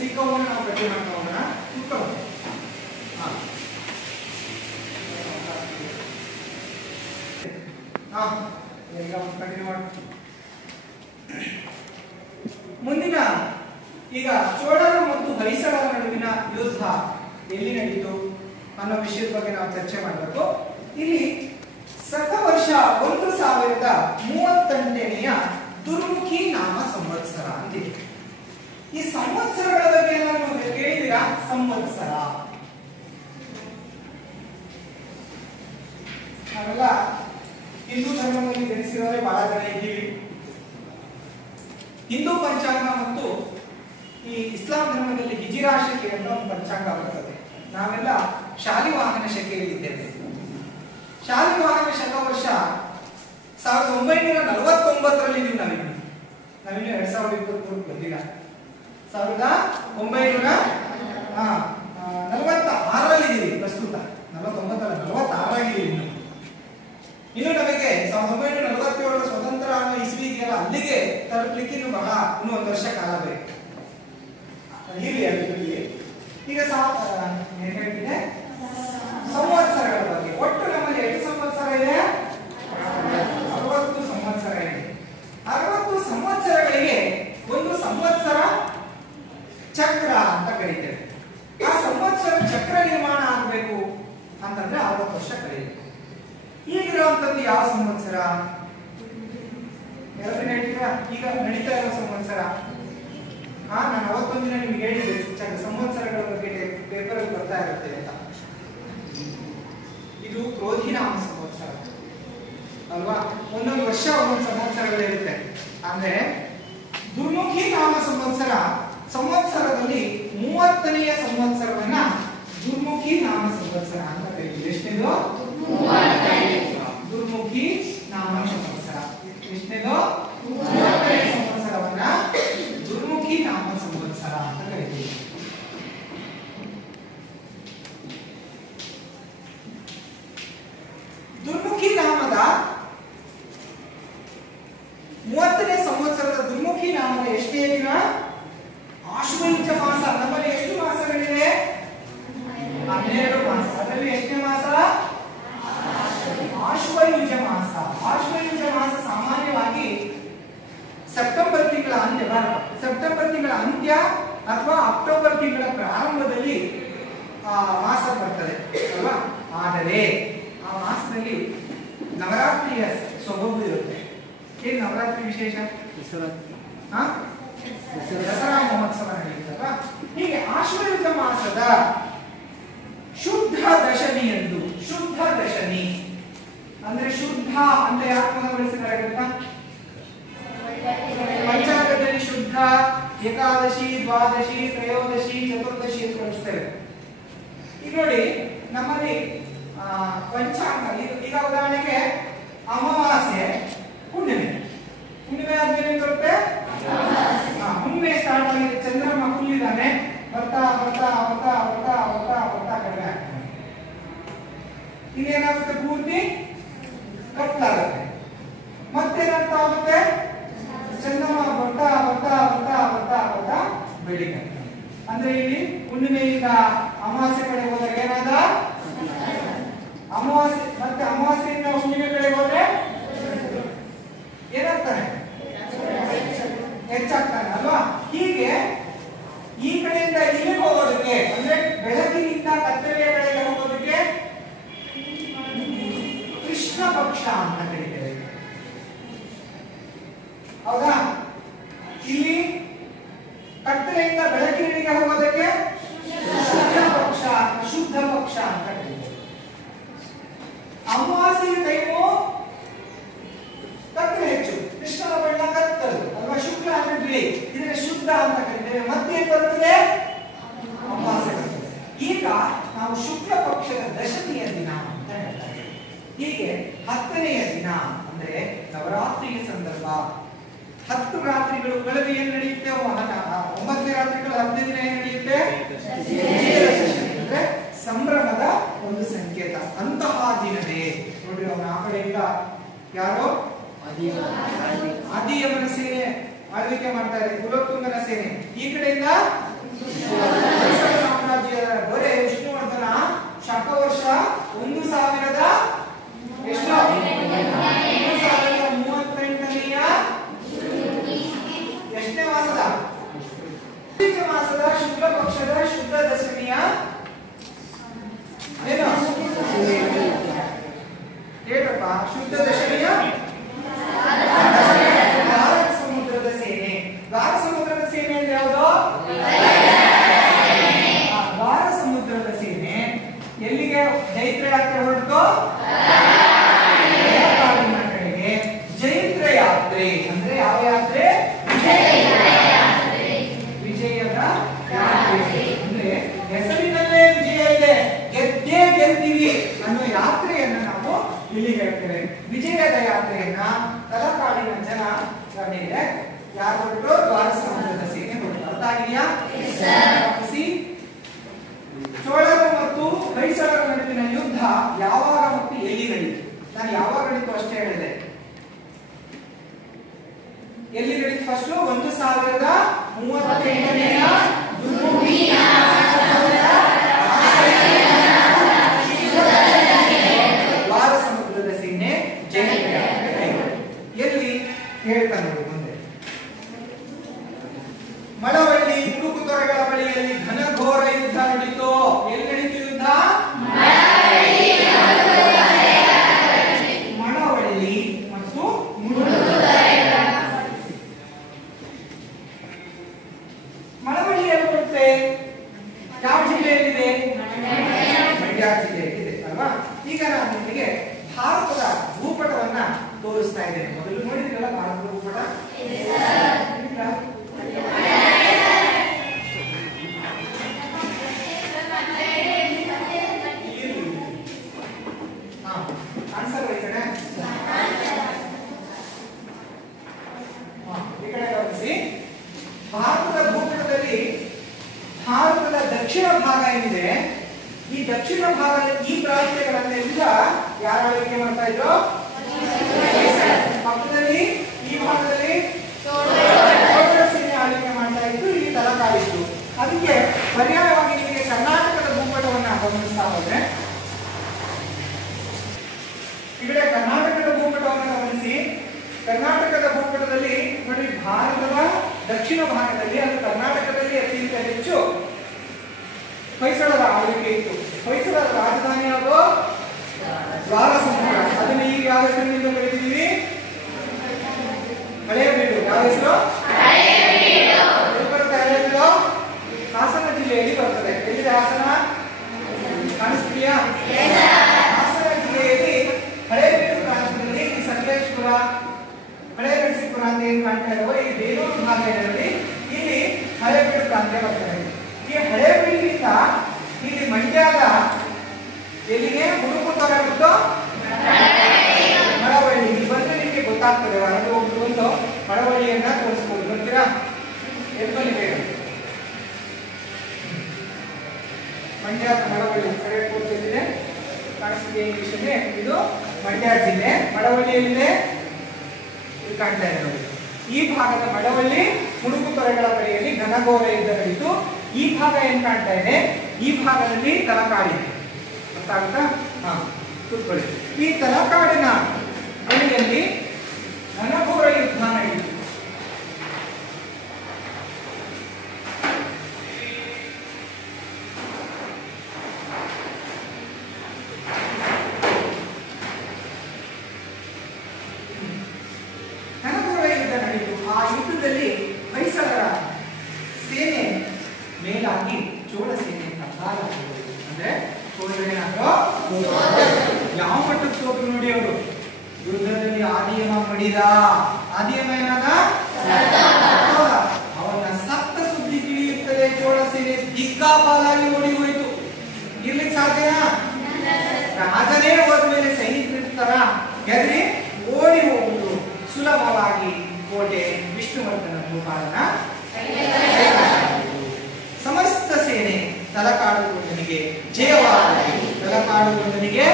ಸಿಕ್ಕವನ್ನು ನಾವು ಗಟ್ಟಿ ಮಾಡ್ತಾ ಹೋಗೋಣ. ಈಗ ಕಂಟಿನ್ಯೂ ಮಾಡಿ. ಮುಂದಿನ ಈಗ ಚೋಳರು ಮತ್ತು ಹೊಯ್ಸಳರ ನಡುವಿನ ಯುದ್ಧ ಎಲ್ಲಿ ನಡೀತು ಅನ್ನೋ ವಿಷಯದ ಬಗ್ಗೆ ನಾವು ಚರ್ಚೆ ಮಾಡಬೇಕು. ಇಲ್ಲಿ ಶಕವರ್ಷ 1038ನೆಯ ದುರ್ಮುಖಿ ನಾಮ ಸಂವತ್ಸರ ಅಂತಿದೆ. ಈ ಸಂವತ್ಸರಗಳ ಬಗ್ಗೆ ಏನಾದ್ರು ಕೇಳಿದಿರಾ? ಸಂವತ್ಸರ ನಾವೆಲ್ಲ ಹಿಂದೂ ಧರ್ಮದಲ್ಲಿ ಜನಿಸಿದವರೇ ಬಹಳ ಜನ ಇದ್ದೀವಿ. ಹಿಂದೂ ಪಂಚಾಂಗ ಮತ್ತು ಈ ಇಸ್ಲಾಂ ಧರ್ಮದಲ್ಲಿ ಹಿಜಿರಾ ಶಕೆ ಅಂತ ಒಂದು ಪಂಚಾಂಗ ಬರ್ತದೆ. ನಾವೆಲ್ಲ ಶಾಲಿವಾಹನ ಶಕೆಯಲ್ಲಿ ಇದ್ದೇವೆ. ಶಾಲಿವಾಹನ ಶಕವರ್ಷ 1949 ಇದೀವಿ ನಾವಿನ್ನು 2023 ಬಂದಿಲ್ಲ. 1946 ಇದೀವಿ ಪ್ರಸ್ತುತ. 49 ಇನ್ನು ನಮಗೆ 1947 ಸ್ವತಂತ್ರ ಅನ್ನೋ ಇಸ್ವಿಗೆಲ್ಲ ಅಲ್ಲಿಗೆ ತಲುಪಲಿಕ್ಕೆ ಇನ್ನು ಒಂದು ವರ್ಷ ಕಾಲ ಬೇಕು. ಇಲ್ಲಿ ಈಗ ಏನ್ ಹೇಳ್ತಿದೆ ಸಂವತ್ಸರಗಳ ಬಗ್ಗೆ. ಒಟ್ಟು ನಮ್ಮಲ್ಲಿ ಎಷ್ಟು ಸಂವತ್ಸರ ಇದೆ? 60 ಸಂವತ್ಸರ ಇದೆ. 60 ಸಂವತ್ಸರಗಳಿಗೆ ಒಂದು ಸಂವತ್ಸರ ಚಕ್ರ ಅಂತ ಕರೀತೇವೆ. ಆ ಸಂವತ್ಸರ ಚಕ್ರ ನಿರ್ಮಾಣ ಆಗಬೇಕು ಅಂತಂದ್ರೆ 60 ವರ್ಷ ಕಳೆಯಬೇಕು. ಈಗಿರುವಂತದ್ದು ಯಾವ ಸಂವತ್ಸರ? ಎಲ್ಲರೂ ಹೇಳ್ತೀರಾ? ಈಗ ನಡೀತಾ ಇರೋ ಸಂವತ್ಸರ. ನಾನು ಅವತ್ತೊಂದು ದಿನ ನಿಮ್ಗೆ ಹೇಳಿದೆ ಸಂವತ್ಸರಗಳ ಬಗ್ಗೆ ಪೇಪರ್ ಅಲ್ಲಿ ಬರ್ತಾ ಇರುತ್ತೆ ಅಂತ. ಇದು ಕ್ರೋಧಿನಾಮ ಸಂವತ್ಸರ ಅಲ್ವಾ? ಒಂದೊಂದು ವರ್ಷ ಒಂದೊಂದು ಸಂವತ್ಸರಗಳಿರುತ್ತೆ. ಅಂದ್ರೆ ದುರ್ಮುಖಿ ನಾಮ ಸಂವತ್ಸರದಲ್ಲಿ 30ನೆಯ ಸಂವತ್ಸರವನ್ನ ದುರ್ಮುಖಿ ನಾಮ ಸಂವತ್ಸರ ಅಂತ ಕರೀತೀವಿ. ಎಷ್ಟನೇದು? ದುರ್ಮುಖಿ ನಾಮ ಸಂವತ್ಸರ. ಎಷ್ಟನೇದು? 30ನೇ ಸಂವತ್ಸರವನ್ನ ದುರ್ಮುಖಿ ನಾಮ ಸಂವತ್ಸರ ಅಂತ ಕರೀತೀವಿ. ದುರ್ಮುಖಿ ನಾಮದ 30ನೇ ಸಂವತ್ಸರದ ದುರ್ಮುಖಿ ನಾಮದ ಎಷ್ಟೇ ದಿನ? ಆಶ್ವಯುಜ ಮಾಸ. ನಮ್ಮಲ್ಲಿ ಎಷ್ಟು ಮಾಸಗಳಿವೆ? 12 ಮಾಸ. ಅದರಲ್ಲಿ ಎಷ್ಟನೇ ಮಾಸ? ಆಶ್ವಯುಜ ಮಾಸ. ಆಶ್ವಯುಜ ಮಾಸ ಸಾಮಾನ್ಯವಾಗಿ ಸೆಪ್ಟೆಂಬರ್ ತಿಂಗಳ ಅಂತ್ಯ ಅಥವಾ ಅಕ್ಟೋಬರ್ ತಿಂಗಳ ಪ್ರಾರಂಭದಲ್ಲಿ ಮಾಸ ಬರ್ತದೆ ಅಲ್ವಾ? ಆದರೆ ಆ ಮಾಸದಲ್ಲಿ ನವರಾತ್ರಿಯ ಸ್ವಭಾವ ಇರುತ್ತೆ. ಏನ್ ನವರಾತ್ರಿ ವಿಶೇಷ? ದಸರಾ ಮಹೋತ್ಸವ ನಡೆಯುತ್ತಲ್ವಾ? ಹೀಗೆ ಆಶ್ವಯುಜ ಮಾಸದ ಶುದ್ಧ ದಶಮಿಯಂದು, ಶುದ್ಧ ದಶಮಿ ಅಂದ್ರೆ ಶುದ್ಧ ಅಂತ ಯಾಕೆ ಪದ ಬಳಸಿದ್ದಾರೆ ಗೊತ್ತಾ? ಪಂಚಾಂಗದಲ್ಲಿ ಶುದ್ಧ ಏಕಾದಶಿ, ದ್ವಾದಶಿ, ತ್ರಯೋದಶಿ, ಚತುರ್ದಶಿ ಅಂತ ಬಳಸ್ತೇವೆ. ಈಗ ನೋಡಿ ನಮ್ಮಲ್ಲಿ ಪಂಚಾಂಗ ಈಗ ಉದಾಹರಣೆಗೆ ಅಮಾವಾಸ್ಯೆ, ಹುಣ್ಣಿಮೆ ಆದ್ಮೇಲೆ ಬರುತ್ತೆ ಹುಣ್ಣಿಮೆ ಸ್ಟಾರ್ಟ್ ಆಗಿದೆ. ಚಂದ್ರಮ್ಮ ಫುಲ್ ಇದ್ದಾನೆ. ಬರ್ತಾ ಕಡಿಮೆ ಆಗ್ತಾನೆ. ಇನ್ನೇನಾಗುತ್ತೆ? ಪೂರ್ತಿ ಕತ್ಲಾಗುತ್ತೆ. ಮತ್ತೇನಾಗ್ತಾ ಆಗುತ್ತೆ? ಚಂದ್ರಮ್ಮ ಬರ್ತಾ ಬೆಳಿಗ್ಗೆ. ಅಂದ್ರೆ ಇಲ್ಲಿ ಹುಣ್ಣಿಮೆಯಿಂದ ಅಮಾವಾಸ್ಯೆ ಕಡೆ ಹೋದಾಗ ಏನಾದ? ಅಮಾವಾಸ್ಯೆ. ಮತ್ತೆ ಅಮಾವಾಸ್ಯೆಯಿಂದ ಹುಣ್ಣಿಮೆ ಕಡೆ ಹೋದ್ರೆ ಏನಾಗ್ತಾನೆ? ಹೆಚ್ಚಾಗ್ತಾನೆ ಅಲ್ವಾ? ಹೀಗೆ ಈ ಕಡೆಯಿಂದ ಇಲ್ಲಿಗೆ ಹೋಗೋದಕ್ಕೆ ಅಂದ್ರೆ ಬೆಳಕಿನಿಂದ ಕತ್ತಲೆಯ ಕಡೆಗೆ ಹೋಗೋದಕ್ಕೆ ಕೃಷ್ಣ ಪಕ್ಷ ಅಂತ ಕರೀತೇವೆ. ಹೌದಾ? ಇಲ್ಲಿ ಕತ್ತಲೆಯಿಂದ ಬೆಳಕಿನೆಡೆಗೆ ಹೋಗೋದಕ್ಕೆ ಶುದ್ಧ ಪಕ್ಷ ಅಂತ ಕರೀತೇವೆ. ಅಮಾವಾಸ್ಯೆ ಟೈಮು ಕತ್ತಲೆ ಹೆಚ್ಚು, ಕೃಷ್ಣನ ಬಣ್ಣ ಕತ್ತಲು ಅಲ್ವಾ? ಶುಕ್ಲ ಅಂದ್ರೆ ಬಿಳಿ, ಇದನ್ನ ಶುದ್ಧ ಅಂತ ಕರೀತೇವೆ. ಮತ್ತೆ ಬರ್ತದೆ ಅಮಾವಾಸ್ಯೆ ಬರ್ತದೆ. ಈಗ ನಾವು ಶುಕ್ಲ ಪಕ್ಷದ ದಶಮಿಯ ದಿನ ಅಂತ ಹೇಳ್ತಾರೆ. ಹೀಗೆ 10ನೆಯ ದಿನ ಅಂದ್ರೆ ನವರಾತ್ರಿಯ ಸಂದರ್ಭ. 10 ರಾತ್ರಿಗಳು ಕಳೆದು ಏನ್ ನಡೆಯುತ್ತೆ? 9 ರಾತ್ರಿಗಳು 10 ದಿನ ಏನ್ ನಡೆಯುತ್ತೆ? ಅಂದ್ರೆ ಸಂಭ್ರಮದ ಒಂದು ಸಂಕೇತ. ಅಂತಹ ದಿನವೇ ನೋಡಿ. ಅವನ ಆ ಕಡೆಯಿಂದ ಯಾರೋ ಆದಿಯವನ ಸೇನೆ ಆಳ್ವಿಕೆ ಮಾಡ್ತಾ ಇದೆ, ಕುಲೋತ್ತುಂಗನ ಸೇನೆ. ಈ ಕಡೆಯಿಂದ ಸಾಮ್ರಾಜ್ಯದ ದೊರೆ ವಿಷ್ಣುವರ್ಧನ ಶಕವರ್ಷ 1000 ಎಷ್ಟು? 1038ನೆಯ ಎಷ್ಟನೇ ಮಾಸದ? ಮಾಸದ ಶುಕ್ಲ ಪಕ್ಷದ ಶುದ್ಧ ದಶಮಿಯ ಏನು ಹೇಳಪ್ಪ? ಶುದ್ಧ ದಶಮಿಯ ದ್ವಾರ ಸಮುದ್ರದ ಸೇನೆ. ದ್ವಾರ ಸಮುದ್ರದ ಸೇನೆ ಅಂದ್ರೆ ಯಾವುದು? ದ್ವಾರ ಸಮುದ್ರದ ಸೇನೆ ಎಲ್ಲಿಗೆ ಜೈತ್ರ ಯಾತ್ರೆ ಹೊರಟು? ಕಡೆಗೆ ಜೈತ್ರ ಯಾತ್ರೆ ಅಂದ್ರೆ ಯಾವ ಯಾತ್ರೆ? ಯಾರು ಹೊರಟರು? ದ್ವಾರ ಸಮುದ್ರದ ಸೇನೆ ಹೊರಟರು. ಅರ್ಥ ಆಗಿದೆಯಾ? ಗಮನಿಸಿ. ಚೋಳರು ಮತ್ತು ಹೊಯ್ಸಳರ ನಡುವಿನ ಯುದ್ಧ ಯಾವಾಗ ಮತ್ತು ಎಲ್ಲಿ ನಡೆಯಿತು? ನಾನು ಯಾವಾಗ ನಡೆಯಿತು ಅಷ್ಟೇ ಹೇಳಿದೆ. ಎಲ್ಲಿ ನಡೆಯಿತು? ಫಸ್ಟ್ 1038ನೇ ದ್ವಾರ ಸಮುದ್ರದ ಸೇನೆ ಜಯಕ್ಕೆ ಎಲ್ಲಿ ಹೇಳ್ತಾನೆ ನೋಡಿ ಮುಂದೆ. ಮಳವಳ್ಳಿ ಮುಡುಕುತೊರೆಗಳ ಬಳಿಯಲ್ಲಿ ಘನಘೋರ ಯುದ್ಧ ನಡೀತು. ಎಲ್ಲಿ ನಡೀತು ಯುದ್ಧ? ಮಳವಳ್ಳಿ ಮತ್ತು ಮಳವಳ್ಳಿ ಎಲ್ಲಿ ಬರುತ್ತೆ? ಯಾವ ಜಿಲ್ಲೆಯಲ್ಲಿದೆ? ಮಂಡ್ಯ ಜಿಲ್ಲೆಯಲ್ಲಿದೆ ಅಲ್ವಾ? ಈಗ ನಾನು ನಿಮಗೆ ಭಾರತದ ಭೂಪಟವನ್ನ ತೋರಿಸ್ತಾ ಇದ್ದೇನೆ. ಮೊದಲು ನೋಡಿದ್ರಲ್ಲ ಭಾರತದ ಭೂಪಟ? ಆನ್ಸರ್ ಈ ಕಡೆ ಗಮನಿಸಿ. ಭಾರತದ ಭೂಪಟದಲ್ಲಿ ಭಾರತದ ದಕ್ಷಿಣ ಭಾಗ ಏನಿದೆ, ಈ ದಕ್ಷಿಣ ಭಾಗದ ಈ ಪ್ರಾಂತ್ಯಗಳನ್ನೆಲ್ಲ ಯಾರು ಆಳ್ವಿಕೆ ಮಾಡ್ತಾ ಇದ್ರು? ಪಕ್ಕದಲ್ಲಿ ಈ ಭಾಗದಲ್ಲಿ ಚೋಳರ ಸೇನೆ ಆಳ್ವಿಕೆ ಮಾಡ್ತಾ ಇತ್ತು. ಇಲ್ಲಿ ತಲಕಾಡಿತ್ತು. ಅದಕ್ಕೆ ಪರ್ಯಾಯವಾಗಿ ನಿಮಗೆ ಕರ್ನಾಟಕದ ಭೂಪಟವನ್ನ ಗಮನಿಸ್ತಾ ಹೋದ್ರೆ, ಈ ಕಡೆ ಕರ್ನಾಟಕದ ಭೂಪಟವನ್ನು ಗಮನಿಸಿ. ಕರ್ನಾಟಕದ ಭೂಪಟದಲ್ಲಿ ನೋಡಿ, ಭಾರತದ ದಕ್ಷಿಣ ಭಾಗದಲ್ಲಿ ಅದು ಕರ್ನಾಟಕದಲ್ಲಿ ಅತ್ಯಂತ ಹೆಚ್ಚು ಹೊಯ್ಸಳರ ಆಳ್ವಿಕೆ ಇತ್ತು. ಹೊಯ್ಸಳರ ರಾಜಧಾನಿ ಯಾವುದು? ದ್ವಾರ ಸಮುದ್ರ. ಅದನ್ನು ಈಗ ಯಾವ ಹೆಸರಿನಿಂದ ಕರೀತಿದ್ದೀವಿ? ಹಳೇಬೀಡು. ಯಾವ ಹೆಸರು? ಎಲ್ಲಿ ಬರುತ್ತೆ ಹಳೇಬೀಡು? ಹಾಸನ ಜಿಲ್ಲೆಯಲ್ಲಿ ಬರ್ತದೆ. ಎಲ್ಲಿದೆ ಹಾಸನ? ಕಾಣಿಸ್ತೀಯಾ? ಹಾಸನ ಜಿಲ್ಲೆಯಲ್ಲಿ ಹಳೇಬೀಡು ಪ್ರಾಂತ್ಯದಲ್ಲಿ ಈ ಸಕಲೇಶ್ಪುರ, ಹಳೇಬೀಡು ಅಂತ ಏನು ಕಾಣ್ತಾ ಇರುವ ಈ ಬೇಲೂರು ಭಾಗ ಇದರಲ್ಲಿ ಇಲ್ಲಿ ಹಳೇಬೀಡು ಪ್ರಾಂತ್ಯ ಬರ್ತದೆ. ಈ ಹಳೇಬೀಡಿನಿಂದ ಇಲ್ಲಿ ಮಂಡ್ಯದ ಎಲ್ಲಿಗೆ ಮುಡುಕುತೊರೆ ಮತ್ತು ಮಳವಳ್ಳಿ ಇಲ್ಲಿ ಬಂದ್ರೆ ನಿಮಗೆ ಗೊತ್ತಾಗ್ತದೆ. ಹೊರಗೆ ಒಬ್ರು ಒಂದು ಮಳವಳ್ಳಿಯನ್ನ ತೋರಿಸ್ಬೋದು. ಬರ್ತೀರಾ? ಎಲ್ಲಿ ಬಂದಿದೆ? ಮಂಡ್ಯದ ಮಳವಳ್ಳಿ ಕಡೆ ತೋರಿಸಿದೆ. ಕಾಣಿಸ್ತಿದೆ ಇಂಗ್ಲಿಷಲ್ಲಿ. ಇದು ಮಂಡ್ಯ ಜಿಲ್ಲೆ. ಮಳವಳ್ಳಿಯಲ್ಲಿದೆ, ಇಲ್ಲಿ ಕಾಣ್ತಾ ಇದೆ ನೋಡಿ. ಈ ಭಾಗದ ಮಳವಳ್ಳಿ ಮುಡುಕುತೊರೆಗಳ ಬಳಿಯಲ್ಲಿ ಘನಘೋರ ಯುದ್ಧ ನಡೀತು. ಈ ಭಾಗ ಏನ್ ಕಾಣ್ತಾ ಇದೆ? ಈ ಭಾಗದಲ್ಲಿ ತಲಕಾಡಿದೆ. ಗೊತ್ತಾಗುತ್ತಾ? ಕೂತ್ಕೊಳ್ಳಿ. ಈ ತಲಕಾಡಿನ ಬಳಿಯಲ್ಲಿ ಘನಘೋರ ಯುದ್ಧ ನಡೆಯಿತು. ಘನಘೋರ ಯುದ್ಧ ನಡೆಯಿತು. ಆ ಯುದ್ಧದಲ್ಲಿ ಹೊಯ್ಸಳರ ಸೇನೆ ಮೇಲಾಗಿ ಚೋಳ ಸೇನೆಯಿಂದ ಅಂದ್ರೆ ಚೋಳರೇನಾದ್ರು ಯಾವ ಮಟ್ಟಕ್ಕೆ ಸೋತರು ನೋಡಿ ಅವರು. ಯುದ್ಧದಲ್ಲಿ ಆದಿಯಮ ಮಡಿದ. ಆದಿಯಮ ಏನಾದ? ಅವನ ಸತ್ತ ಸುದ್ದಿ ತಿಳಿಯುತ್ತದೆ. ಚೋಳ ಸೇನೆ ದಿಕ್ಕಾಪಾಲಾಗಿ ಓಡಿ ಹೋಯಿತು. ಇರ್ಲಿಕ್ಕೆ ಸಾಧ್ಯನಾ? ರಾಜನೇ ಹೋದ್ಮೇಲೆ ಸೈನಿಕರಿರ್ತಾರ? ಹೆದರಿ ಓಡಿ ಹೋಗುವುದು ಸುಲಭವಾಗಿ ಕೋಟೆ ವಿಷ್ಣುವರ್ಧನ ಭೂಪಾಲನ ಸಮಸ್ತ ಸೇನೆ ತಲಕಾಡುಗೊಂಡನಿಗೆ ಜಯವಾಗಲಿ. ತಲಕಾಡುಗೊಂಡನಿಗೆ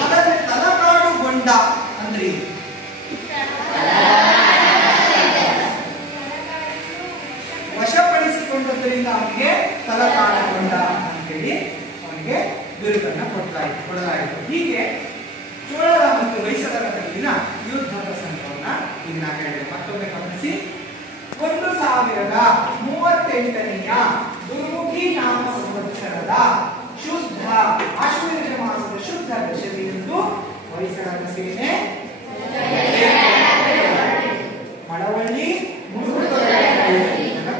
ಹಾಗಾದ್ರೆ ತಲಕಾಡುಗೊಂಡ ಅಂದ್ರೆ ವಶಪಡಿಸಿಕೊಂಡದ್ದರಿಂದ ಅವನಿಗೆ ತಲಕಾಡುಗೊಂಡ ಅಂತೇಳಿ ಅವನಿಗೆ ಬಿರುದನ್ನ ಕೊಡಲಾಯಿತು. ಹೀಗೆ ಚೋಳರ ಮತ್ತು ಹೊಯ್ಸಳರ ನಡುವಿನ ಯುದ್ಧ ಪ್ರಸಂಗವನ್ನ ಈಗ ನಾನು ಹೇಳಿದೆ. ಮತ್ತೊಮ್ಮೆ ಗಮನಿಸಿ. 1038ನೇ ದುರ್ಮುಖಿ ನಾಮ ಸಂವತ್ಸರದ ಶುದ್ಧ ಆಶ್ವಯುಜ ಮಾಸದ ಶುದ್ಧ ದಶಮಿಯಂದು ಹೊಯ್ಸಳರ ಸೇನೆ ಮಳವಳ್ಳಿ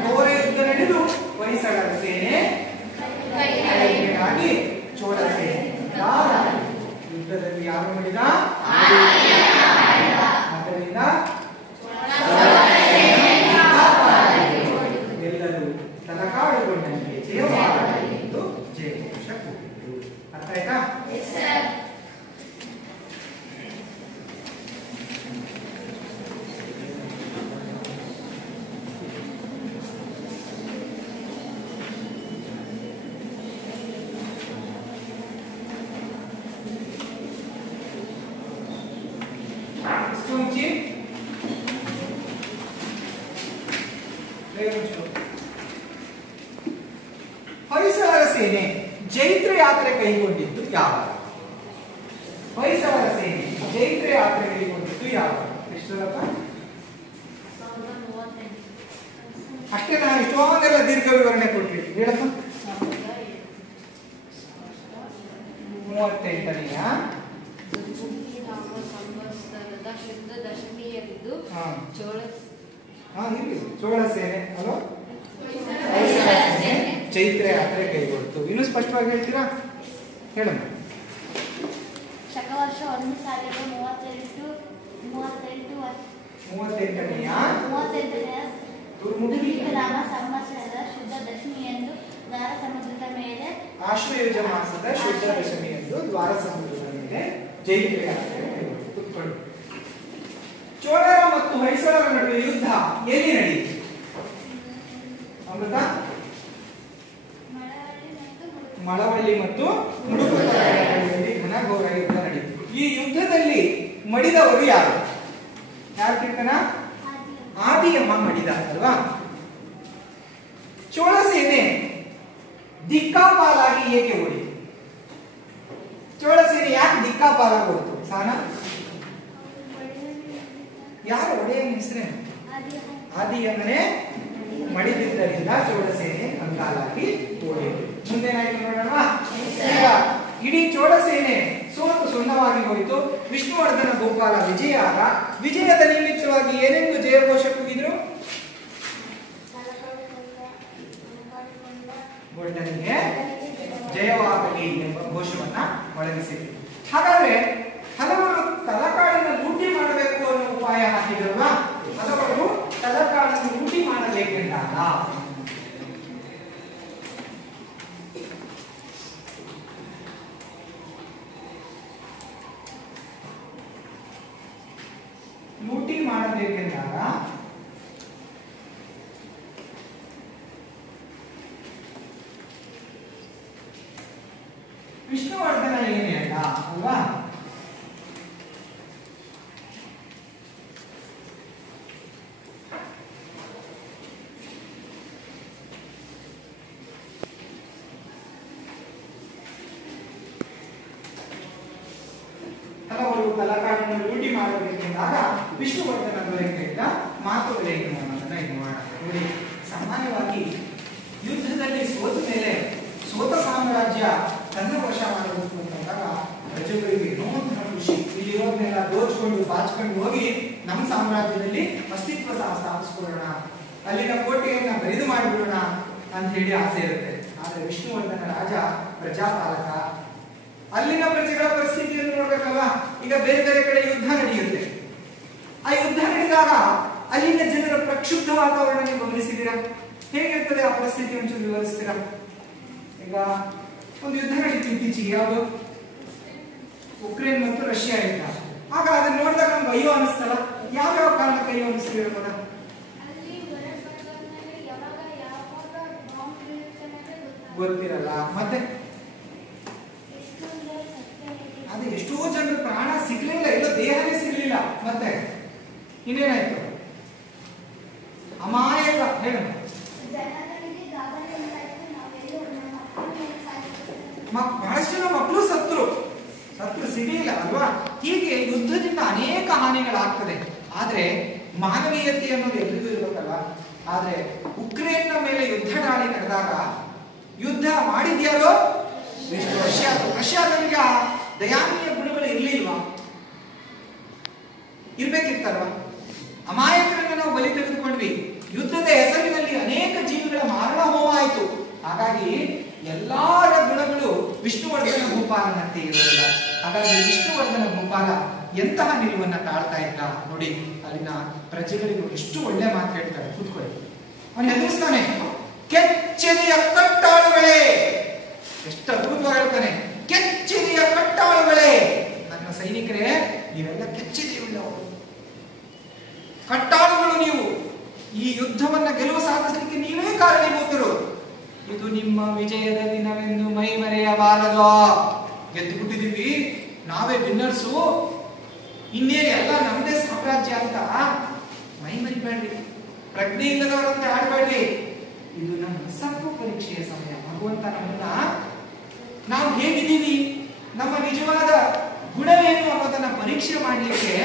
ಘೋರ ಯುದ್ಧ ನಡೆದು ಹೊಯ್ಸಳರ ಸೇನೆ ಆಗಿ ಚೋಳ ಸೇನೆ ಯುದ್ಧದಲ್ಲಿ ಯಾರು ಮಾಡಿದ? ಆದ್ದರಿಂದ ಎಲ್ಲರೂ ತಲಕಾಡುಗೊಂಡನಿಗೆ ಜಯವಾಗಲಿ ಎಂದು ಜಯಘೋಷ ಕೂಗಿದರು. ಅರ್ಥ ಆಯ್ತಾ? ಹೊಯ್ಸಳರ ಸೇನೆ ಜೈತ್ರ ಯಾತ್ರೆ ಕೈಗೊಂಡಿದ್ದು ಯಾವಾಗ? ಹೊಯ್ಸಳರ ಸೇನೆ ಜೈತ್ರ ಯಾತ್ರೆ ಕೈಗೊಂಡಿದ್ದು ಯಾವಾಗ? ಎಷ್ಟರಪ್ಪ? ಅಷ್ಟೇ, ನಾನು ಇಷ್ಟೊಂದೆಲ್ಲ ದೀರ್ಘ ವಿವರಣೆ ಕೊಟ್ಟಿದ್ದೀನಿ. ಹೇಳಪ್ಪ. 38ನೆಯ ಸಂವತ್ಸರದ ಶುದ್ಧ ದಶಮಿಯಂದು ಚೋಳ ಸೇನೆ ಅಲ್ವಾ ಚೈತ್ರ ಯಾತ್ರೆ ಕೈಗೊಳ್ತು. ಇನ್ನೂ ಸ್ಪಷ್ಟವಾಗಿ ಹೇಳ್ತೀರಾ? ಹೇಳಮ್ಮ. ಶಕವರ್ಷ 38ನೆಯ ರಾಮ ಸಂವತ್ಸರದ ಶುದ್ಧ ದಶಮಿಯಂದು ದ್ವಾರ ಸಮುದ್ರದ ಮೇಲೆ ಆಶ್ವಯುಜ ಮಾಸದ ಶುದ್ಧ ದಶಮಿಯಂದು ದ್ವಾರ ಸಮುದ್ರದ ಮೇಲೆ ಜೈತ್ರ ಯಾತ್ರೆ ಕೈಗೊಳ್ತು. ಚೋಳರ ಮತ್ತು ಹೊಯ್ಸಳರ ನಡುವೆ ಯುದ್ಧ ಎಲ್ಲಿ ನಡೆಯಿತು? ಅಮೃತ? ಮಳವಳ್ಳಿ ಮತ್ತು ಮುಡುಕುತೊರೆಯಲ್ಲಿ ಘನಘೋರ ಯುದ್ಧ ನಡೆಯಿತು. ಈ ಯುದ್ಧದಲ್ಲಿ ಮಡಿದವರು ಯಾರು? ಯಾರು ಕೀರ್ತನ? ಆದಿಯಮ್ಮ ಮಡಿದ ಅಲ್ವಾ? ಚೋಳ ಸೇನೆ ದಿಕ್ಕಾಪಾಲಾಗಿ ಏಕೆ ಓಡಿತು? ಚೋಳ ಸೇನೆ ಯಾಕೆ ದಿಕ್ಕಾಪಾಲಾಗಿ ಓಡಿತು? ಸಾನ ಯಾರು ಒಡೆಯ ಹೆಸರೇ? ಆದಿಯಮ್ಮನೇ ಮಡಿದಿದ್ದರಿಂದ ಚೋಳ ಸೇನೆ ಕಂಗಾಲಾಗಿ ಓಡಿತು. ಮುಂದೇನಾಯ್ತು ನೋಡೋಣ. ಈಗ ಇಡೀ ಚೋಳ ಸೇನೆ ಸೋತು ಸುಣ್ಣವಾಗಿ ಹೋಯಿತು. ವಿಷ್ಣುವರ್ಧನ ಗೋಪಾಲ ವಿಜಯ ಆದ. ವಿಜಯದ ನಿಮಿತ್ತವಾಗಿ ಏನೆಂದು ಜಯಘೋಷ ಕೂಗಿದ್ರು? ಗೊಡ್ಡನಿಗೆ ಜಯವಾಗಲಿ ಎಂಬ ಘೋಷವನ್ನ ಮೊಳಗಿಸಿದ್ರು. ಹಾಗಾದ್ರೆ ಹಲವರು ತಲಕಾಡಿನ ಲೂಟಿ ಮಾಡಬೇಕು ಅನ್ನೋ ಉಪಾಯ ಹಾಕಿದ್ರಲ್ವಾ? ಹಲವರು ತಲಕಾಡನ್ನು ಲೂಟಿ ಮಾಡಬೇಕೆಂದಾಗ ವಿಷ್ಣುವರ್ಧನ ಏನೇ ಅಲ್ಲ ಅಲ್ವಾ? ಹಲವರು ಕಲಾಕಾರನ್ನು ಲೂಟಿ ಮಾಡಬೇಕೆಂದಾಗ ವಿಷ್ಣುವರ್ಧನ ದೊರೆಯಿಂದ ಮಾತುಗಳೇನು ಅನ್ನೋದನ್ನ ಇದು ಮಾಡೋಣ. ಸಾಮಾನ್ಯವಾಗಿ ಯುದ್ಧದಲ್ಲಿ ಸೋತ ಮೇಲೆ ಸೋತ ಸಾಮ್ರಾಜ್ಯ ತನ್ನ ವಶ ಮಾಡಬೇಕು ಅಂತಂದಾಗ ಪ್ರಜೆಗಳಿಗೆ ಏನೋ ಒಂಥರ ಖುಷಿ. ಇಲ್ಲಿರೋದನ್ನೆಲ್ಲ ದೋಚ್ಕೊಂಡು ಬಾಚ್ಕೊಂಡು ಹೋಗಿ ನಮ್ಮ ಸಾಮ್ರಾಜ್ಯದಲ್ಲಿ ಅಸ್ತಿತ್ವ ಸ್ಥಾಪಿಸ್ಕೊಳ್ಳೋಣ, ಅಲ್ಲಿನ ಕೋಟೆಯನ್ನ ಬರಿದು ಮಾಡಿಬಿಡೋಣ ಅಂತ ಹೇಳಿ ಆಸೆ ಇರುತ್ತೆ. ಆದ್ರೆ ವಿಷ್ಣುವರ್ಧನ ರಾಜ ಪ್ರಜಾಪಾಲಕ. ಅಲ್ಲಿನ ಪ್ರಜೆಗಳ ಪರಿಸ್ಥಿತಿಯನ್ನು ನೋಡ್ಬೇಕಲ್ವಾ? ಈಗ ಬೇರೆ ಬೇರೆ ಕಡೆ ಯುದ್ಧ ನಡೆಯುತ್ತೆ. ಆ ಯುದ್ಧ ನಡೆದಾಗ ಅಲ್ಲಿನ ಜನರ ಪ್ರಕ್ಷುಬ್ಧ ವಾತಾವರಣ ನೀವು ಗಮನಿಸಿದ್ದೀರಾ? ಹೇಗಿರ್ತದೆ ಆ ಪರಿಸ್ಥಿತಿ ಒಂಚೂರು ವಿವರಿಸ್ತೀರಾ? ಈಗ ಒಂದು ಯುದ್ಧ ನಡೀತು ಇತ್ತೀಚೆಗೆ, ಯಾವುದು? ಉಕ್ರೇನ್ ಮತ್ತು ರಷ್ಯಾ ಯುದ್ಧ. ಆಗ ಅದನ್ನ ನೋಡಿದಾಗ ನಮ್ಗೆ ಅಯ್ಯೋ ಅನಿಸ್ತಲ್ಲ. ಯಾವ್ಯಾವ ಕಾರಣಕ್ಕೆ ಅಯ್ಯೋ ಅನಿಸ್ತಿರೋದ ಗೊತ್ತಿರಲ್ಲ. ಮತ್ತೆ ಅದು ಎಷ್ಟೋ ಜನರ ಪ್ರಾಣ ಸಿಗ್ಲಿಲ್ಲ, ಎಲ್ಲ ದೇಹನೇ ಸಿಗ್ಲಿಲ್ಲ. ಮತ್ತೆ ಇನ್ನೇನಾಯ್ತು? ಅಮಾಯಕ ಹೇಳ ಬಹಳಷ್ಟು ಜನ ಮಕ್ಕಳು ಸತ್ರು ಸಿಗಲಿಲ್ಲ ಅಲ್ವಾ? ಹೀಗೆ ಯುದ್ಧದಿಂದ ಅನೇಕ ಹಾನಿಗಳಾಗ್ತದೆ. ಆದ್ರೆ ಮಾನವೀಯತೆ ಅನ್ನೋದು ಎಲ್ರಿಗೂ ಇರ್ಬೇಕಲ್ವಾ? ಆದ್ರೆ ಉಕ್ರೇನ್ನ ಮೇಲೆ ಯುದ್ಧ ದಾಳಿ ನಡೆದಾಗ ಯುದ್ಧ ಮಾಡಿದ್ಯಾರೋ ರಷ್ಯಾದವರಿಗೆ ಆ ದಯಾನೀಯ ಗುಣಗಳು ಇರ್ಲಿಲ್ವಾ? ಇರ್ಬೇಕಿತ್ತಲ್ವಾ? ಅಮಾಯಕರನ್ನ ನಾವು ಬಲಿ ತೆಗೆದುಕೊಂಡ್ವಿ. ಯುದ್ಧದ ಹೆಸರಿನಲ್ಲಿ ಅನೇಕ ಜೀವಿಗಳ ಮಾರಣ ಹೋಮ ಆಯಿತು. ಹಾಗಾಗಿ ಎಲ್ಲರ ಗುಣಗಳು ವಿಷ್ಣುವರ್ಧನ ಭೂಪಾಲನಂತೆ ಇರೋದಿಲ್ಲ. ಹಾಗಾಗಿ ವಿಷ್ಣುವರ್ಧನ ಭೂಪಾಲ ಎಂತಹ ನಿಲುವನ್ನ ತಾಳ್ತಾ ಇದ್ದ ನೋಡಿ. ಅಲ್ಲಿನ ಪ್ರಜೆಗಳಿಗೂ ಎಷ್ಟು ಒಳ್ಳೆ ಮಾತು ಹೇಳ್ತಾರೆ. ಕೂತ್ಕೊಳ್ಳಿ. ಅವನು ಹೆದರಿಸ್ತಾನೆ, ಕೆಚ್ಚೆದೆಯ ಕಟ್ಟಾಳುಗಳೇ. ಎಷ್ಟು ಅದ್ಭುತವಾಗಿ ಹೇಳ್ತಾನೆ, ಕೆಚ್ಚೆದೆಯ ಕಟ್ಟಾಳುಗಳೇ. ನನ್ನ ಸೈನಿಕರೇ, ನೀವೆಲ್ಲ ಕೆಚ್ಚೆದೆಯುಳ್ಳವರು, ಕಟ್ಟಾಳುಗಳು ನೀವು. ಈ ಯುದ್ಧವನ್ನ ಗೆಲುವು ಸಾಧಿಸಲಿಕ್ಕೆ ನೀವೇ ಕಾರಣೀಭೂತರು. ಇದು ನಿಮ್ಮ ವಿಜಯದ ದಿನವೆಂದು ಮೈ ಮರೆಯಬಾರದು. ಗೆದ್ದು ಬಿಟ್ಟಿದೀವಿ, ನಾವೇ ವಿನ್ನರ್ಸು, ಇನ್ನೇ ಎಲ್ಲ ನಮ್ದೇ ಸಾಮ್ರಾಜ್ಯ ಅಂತ ಮೈ ಮರಿಬೇಡ್ರಿ. ಪ್ರಜ್ಞೆ ಇಲ್ಲದವರಂತೆ ಆಡಬೇಡಿ. ಇದು ನಮ್ಮ ಸತ್ವ ಪರೀಕ್ಷೆಯ ಸಮಯ. ಭಗವಂತ ನಮ್ಮನ್ನ ನಾವು ಹೇಗಿದ್ದೀವಿ, ನಮ್ಮ ನಿಜವಾದ ಗುಣವೇನು ಅನ್ನೋದನ್ನ ಪರೀಕ್ಷೆ ಮಾಡಲಿಕ್ಕೆ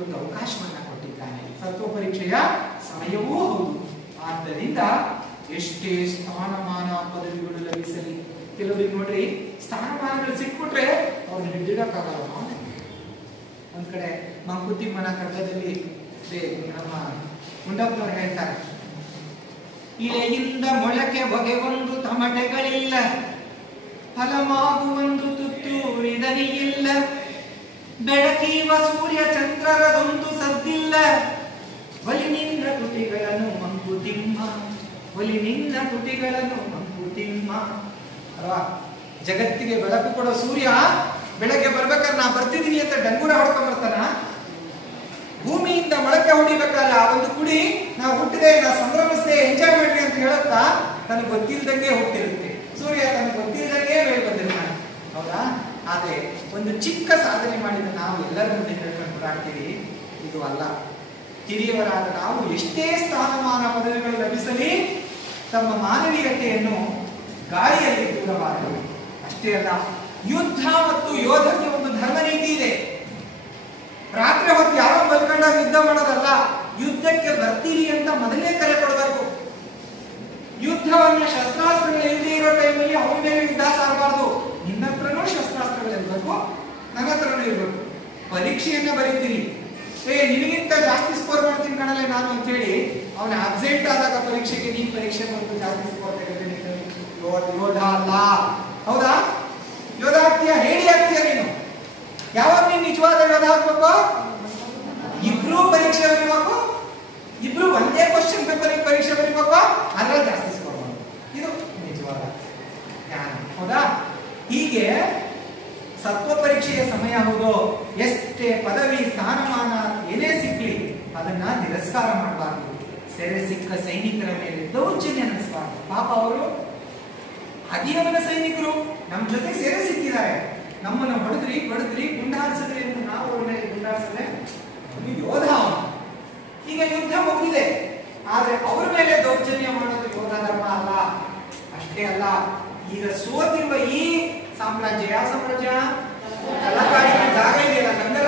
ಒಂದು ಅವಕಾಶವನ್ನ ಕೊಟ್ಟಿದ್ದಾನೆ. ಸತ್ವ ಪರೀಕ್ಷೆಯ ಸಮಯವೂ ಹೌದು. ಆದ್ದರಿಂದ ಎಷ್ಟೇ ಸ್ಥಾನಮಾನ ಪದವಿಗಳು ಲಭಿಸಲಿ, ಕೆಲವರಿಗೆ ನೋಡ್ರಿ ಸ್ಥಾನಮಾನಗಳು ಸಿಕ್ಬಿಟ್ರೆ ಅವ್ರನ್ನ ಹಿಡಿಯೋಕ್ಕಾಗಲ್ಲ. ಒಂದ್ ಕಡೆ ಮಂಕುತಿಮ್ಮನ ಕಗ್ಗದಲ್ಲಿ ನಮ್ಮ ಗುಂಡಪ್ಪನವ್ರು ಹೇಳ್ತಾರೆ, ಇಳೆಯಿಂದ ಮೊಳಕೆ ಹೊಗೆ ಒಂದು ತಮಟೆಗಳಿಲ್ಲ, ಫಲಮಾಗುವೊಂದು ತುತ್ತೂರಿದನಿಯಿಲ್ಲ, ಬೆಳಕೀವ ಸೂರ್ಯ ಚಂದ್ರರದೊಂದು ಸದ್ದಿಲ್ಲ, ಒಲಿ ನಿನ್ನ ತುಟಿಗಳನ್ನು ಮಂಕುತಿಮ್ಮ, ಒಲಿ ನಿನ್ನ ತುಟಿಗಳನ್ನು ಮಂಕುತಿಮ್ಮ. ಅಲ್ವಾ, ಜಗತ್ತಿಗೆ ಬೆಳಕು ಕೊಡೋ ಸೂರ್ಯ ಬೆಳಗ್ಗೆ ಬರ್ಬೇಕಾದ್ರೆ ನಾ ಬರ್ತಿದ್ದೀನಿ ಅಂತ ಡಂಗೂರ ಹೊಡ್ಕೊಂಡ್ ಬರ್ತಾನ. ಭೂಮಿಯಿಂದ ಮೊಳಕೆ ಹೊಡಿಬೇಕಾದ್ರೆ ಆ ಒಂದು ಕುಡಿ ನಾವು ಹುಟ್ಟಿದೆ, ನಾ ಸಂಭ್ರಮಿಸಿದೆ, ಎಂಜಾಯ್ ಮಾಡ್ರಿ ಅಂತ ಹೇಳುತ್ತಾ ತನಗೆ ಗೊತ್ತಿಲ್ದಂಗೆ ಹುಟ್ಟಿರುತ್ತೆ. ಸೂರ್ಯ ತನಗೆ ಗೊತ್ತಿಲ್ದಂಗೆ ಮೇಲೆ ಬಂದಿರ್ತಾನೆ, ಹೌದಾ? ಆದ್ರೆ ಒಂದು ಚಿಕ್ಕ ಸಾಧನೆ ಮಾಡಿದ ನಾವು ಎಲ್ಲರ ಮುಂದೆ ಹೇಳ್ಕೊಂಡು ಓಡಾಡ್ತೀವಿ, ಇದು ಅಲ್ಲ. ಹಿರಿಯವರಾದ ನಾವು ಎಷ್ಟೇ ಸ್ಥಾನಮಾನ ಪದವಿಗಳು ಲಭಿಸಲಿ ತಮ್ಮ ಮಾನವೀಯತೆಯನ್ನು ಗಾಳಿಯಲ್ಲಿ ದೂರಬಾರದು. ಅಷ್ಟೇ ಅಲ್ಲ, ಯುದ್ಧ ಮತ್ತು ಯೋಧಕ್ಕೆ ಒಂದು ಧರ್ಮ ನೀತಿ ಇದೆ. ರಾತ್ರಿ ಹೊತ್ತು ಯಾರೋ ಮಲ್ಕೊಂಡಾಗ ಯುದ್ಧ ಮಾಡೋದಲ್ಲ, ಯುದ್ಧಕ್ಕೆ ಬರ್ತೀರಿ ಅಂತ ಮೊದಲೇ ಕರೆ ಕೊಡಬೇಕು. ಯುದ್ಧವನ್ನ ಶಸ್ತ್ರಾಸ್ತ್ರಗಳು ಇಲ್ಲದೆ ಇರೋ ಟೈಮಲ್ಲಿ ಅವನ ಮೇಲೆ ಯುದ್ಧ ಸಾರಬಾರ್ದು. ನಿನ್ನ ಹತ್ರನೂ ಶಸ್ತ್ರಾಸ್ತ್ರಗಳು ಇರಬೇಕು, ನನ್ನ ಹತ್ರನೂ ಇರಬೇಕು. ಪರೀಕ್ಷೆಯನ್ನ ಬರೀತೀರಿ, ನಿನಗಿಂತ ಜಾಸ್ತಿ ಸ್ಕೋರ್ ಮಾಡ್ತೀನಿ ಕಣಲೆ ನಾನು ಅಂತ ಹೇಳಿ ಅವನ ಅಬ್ಸೆಂಟ್ ಆದಾಗ ಪರೀಕ್ಷೆಗೆ ನೀನ್ ಪರೀಕ್ಷೆ ಬಂದು ಜಾಸ್ತಿ ಸ್ಕೋರ್ ತೆಗೆದ್ರೆ ಯೋಧ ಅಲ್ಲ. ಹೌದಾ? ಯೋಧ ಆಗ್ತೀಯ, ಹೇಳಿ ಆಗ್ತೀಯ ನೀನು. ಯಾವಾಗ ನೀನ್ ನಿಜವಾದ ಯೋಧ ಆಗ್ಬೇಕು? ಇಬ್ರು ಪರೀಕ್ಷೆ ಬರೀಬೇಕು, ಇಬ್ರು ಒಂದೇ ಕ್ವಶನ್ ಪೇಪರ್ ಪರೀಕ್ಷೆ ಬರೀಬೇಕು, ಅದ್ರಲ್ಲಿ ಜಾಸ್ತಿ ಸ್ಕೋರ್ ಮಾಡಬೇಕು. ಇದು ನಿಜವಾದ ಜ್ಞಾನ, ಹೌದಾ? ಹೀಗೆ ಸತ್ವ ಪರೀಕ್ಷೆಯ ಸಮಯ ಹೌದು. ಎಷ್ಟೇ ಪದವಿ ಸ್ಥಾನಮಾನ ಏನೇ ಸಿಕ್ಲಿ ಅದನ್ನ ತಿರಸ್ಕಾರ ಮಾಡಬಾರ್ದು. ಸೆರೆ ಸಿಕ್ಕ ಸೈನಿಕರ ಮೇಲೆ ದೌರ್ಜನ್ಯ ನಡೆಸಬಾರ್ದು. ಪಾಪ ಅವರು ಅದಿಯವನ ಸೈನಿಕರು ನಮ್ಮ ಜೊತೆ ಸೆರೆ ಸಿಕ್ಕಿದ್ದಾರೆ, ನಮ್ಮನ್ನ ಹೊಡೆದ್ರಿ ಗುಂಡಾರಿಸಿದ್ರಿ ಅಂತ ನಾವು ಅವ್ರ ಮೇಲೆ ಗುಂಡಾರಿಸಿದ್ರೆ ಯೋಧ. ಈಗ ಯುದ್ಧ ಮುಗಿದಿದೆ, ಆದ್ರೆ ಅವರ ಮೇಲೆ ದೌರ್ಜನ್ಯ ಮಾಡೋದು ಯೋಧ ಧರ್ಮ ಅಲ್ಲ. ಅಷ್ಟೇ ಅಲ್ಲ, ಈಗ ಸೋತಿರುವ ಈ ಸಾಮ್ರಾಜ್ಯ, ಯಾವ ಸಾಮ್ರಾಜ್ಯ? ತಲಕಾಡಿನ ಜಾಗ ಇದೆಯಲ್ಲ, ಗಂಗರ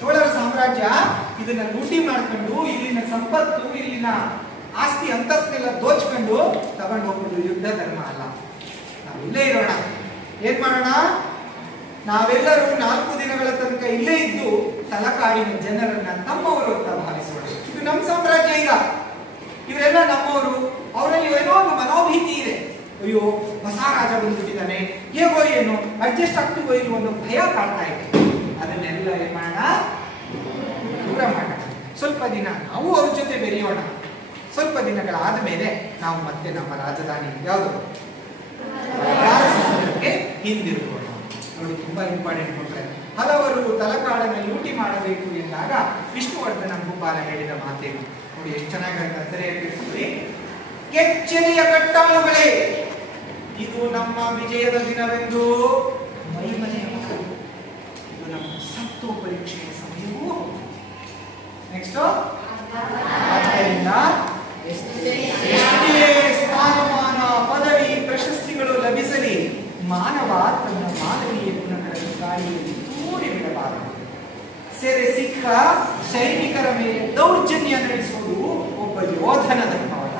ಚೋಳರ ಸಾಮ್ರಾಜ್ಯ, ಇದನ್ನ ಲೂಟಿ ಮಾಡ್ಕೊಂಡು ಇಲ್ಲಿನ ಸಂಪತ್ತು, ಇಲ್ಲಿನ ಆಸ್ತಿ ಅಂತಸ್ತೆಲ್ಲ ದೋಚ್ಕೊಂಡು ತಗೊಂಡು ಹೋಗೋದು ಯುದ್ಧ ಧರ್ಮ ಅಲ್ಲ. ನಾವು ಇಲ್ಲೇ ಇರೋಣ, ಏನ್ ಮಾಡೋಣ? ನಾವೆಲ್ಲರೂ 4 ದಿನಗಳ ತನಕ ಇಲ್ಲೇ ಇದ್ದು ತಲಕಾಡಿನ ಜನರನ್ನ ತಮ್ಮವರು ಅಂತ ಭಾವಿಸೋಣ. ಇದು ನಮ್ಮ ಸಾಮ್ರಾಜ್ಯ. ಈಗ ಇವರೆಲ್ಲ ನಮ್ಮವರು, ಅವರಲ್ಲಿ ಏನೋ ಒಂದು ಮನೋಭೀತಿ ಇದೆ. ಅಯ್ಯೋ, ಹೊಸ ರಾಜ ಬಂದ್ಬಿಟ್ಟಿದ್ದಾನೆ, ಹೇಗೋ ಏನು ಅಡ್ಜಸ್ಟ್ ಆಗ್ತೀವೋ ಇಲ್ವೋ ಒಂದು ಭಯ ಕಾಡ್ತಾ ಇದೆ. ಅದನ್ನೆಲ್ಲ ಏನ್ ಮಾಡೋಣ? ದೂರ ಮಾಡೋಣ. ಸ್ವಲ್ಪ ದಿನ ನಾವು ಅವ್ರ ಜೊತೆ ಬೆರೆಯೋಣ. ಸ್ವಲ್ಪ ದಿನಗಳಾದ ಮೇಲೆ ನಾವು ಮತ್ತೆ ನಮ್ಮ ರಾಜಧಾನಿ ಯಾವುದು ಹಿಂದಿರುಗೋಣ. ನೋಡಿ, ತುಂಬಾ ಇಂಪಾರ್ಟೆಂಟ್ ಕೊಟ್ರೆ. ಹಲವರು ತಲಕಾಡನ್ನು ಲೂಟಿ ಮಾಡಬೇಕು ಎಂದಾಗ ವಿಷ್ಣುವರ್ಧನ ಭೂಪಾಲ ಹೇಳಿದ ಮಾತೇನು ನೋಡಿ, ಎಷ್ಟು ಚೆನ್ನಾಗಿ. ಕೆಚ್ಚೆದೆಯ ಕಟ್ಟಾಳುಗಳೇ, ಇದು ನಮ್ಮ ವಿಜಯದ ದಿನವೆಂದು ಮೈಮನೆ ಮಾಡು. ಇದು ನಮ್ಮ ಸತ್ವ ಪರೀಕ್ಷೆಯ ಸಮಯವೂ. ನೆಕ್ಸ್ಟ್, ಆದ್ದರಿಂದ ಎಷ್ಟೇ ಸ್ಥಾನಮಾನ ಪದವಿ ಪ್ರಶಸ್ತಿಗಳು ಲಭಿಸಲಿ ಮಾನವ ತನ್ನ ಮಾನವೀಯ ಗುಣಗಳನ್ನು ಗಾಳಿಯಲ್ಲಿ ತೂರಿ ಬಿಡಬಾರದು. ಸೆರೆ ಸಿಕ್ಕ ಸೈನಿಕರ ಮೇಲೆ ದೌರ್ಜನ್ಯ ನಡೆಸುವುದು ಒಬ್ಬ ಯೋಧನ ಧರ್ಮವಲ್ಲ.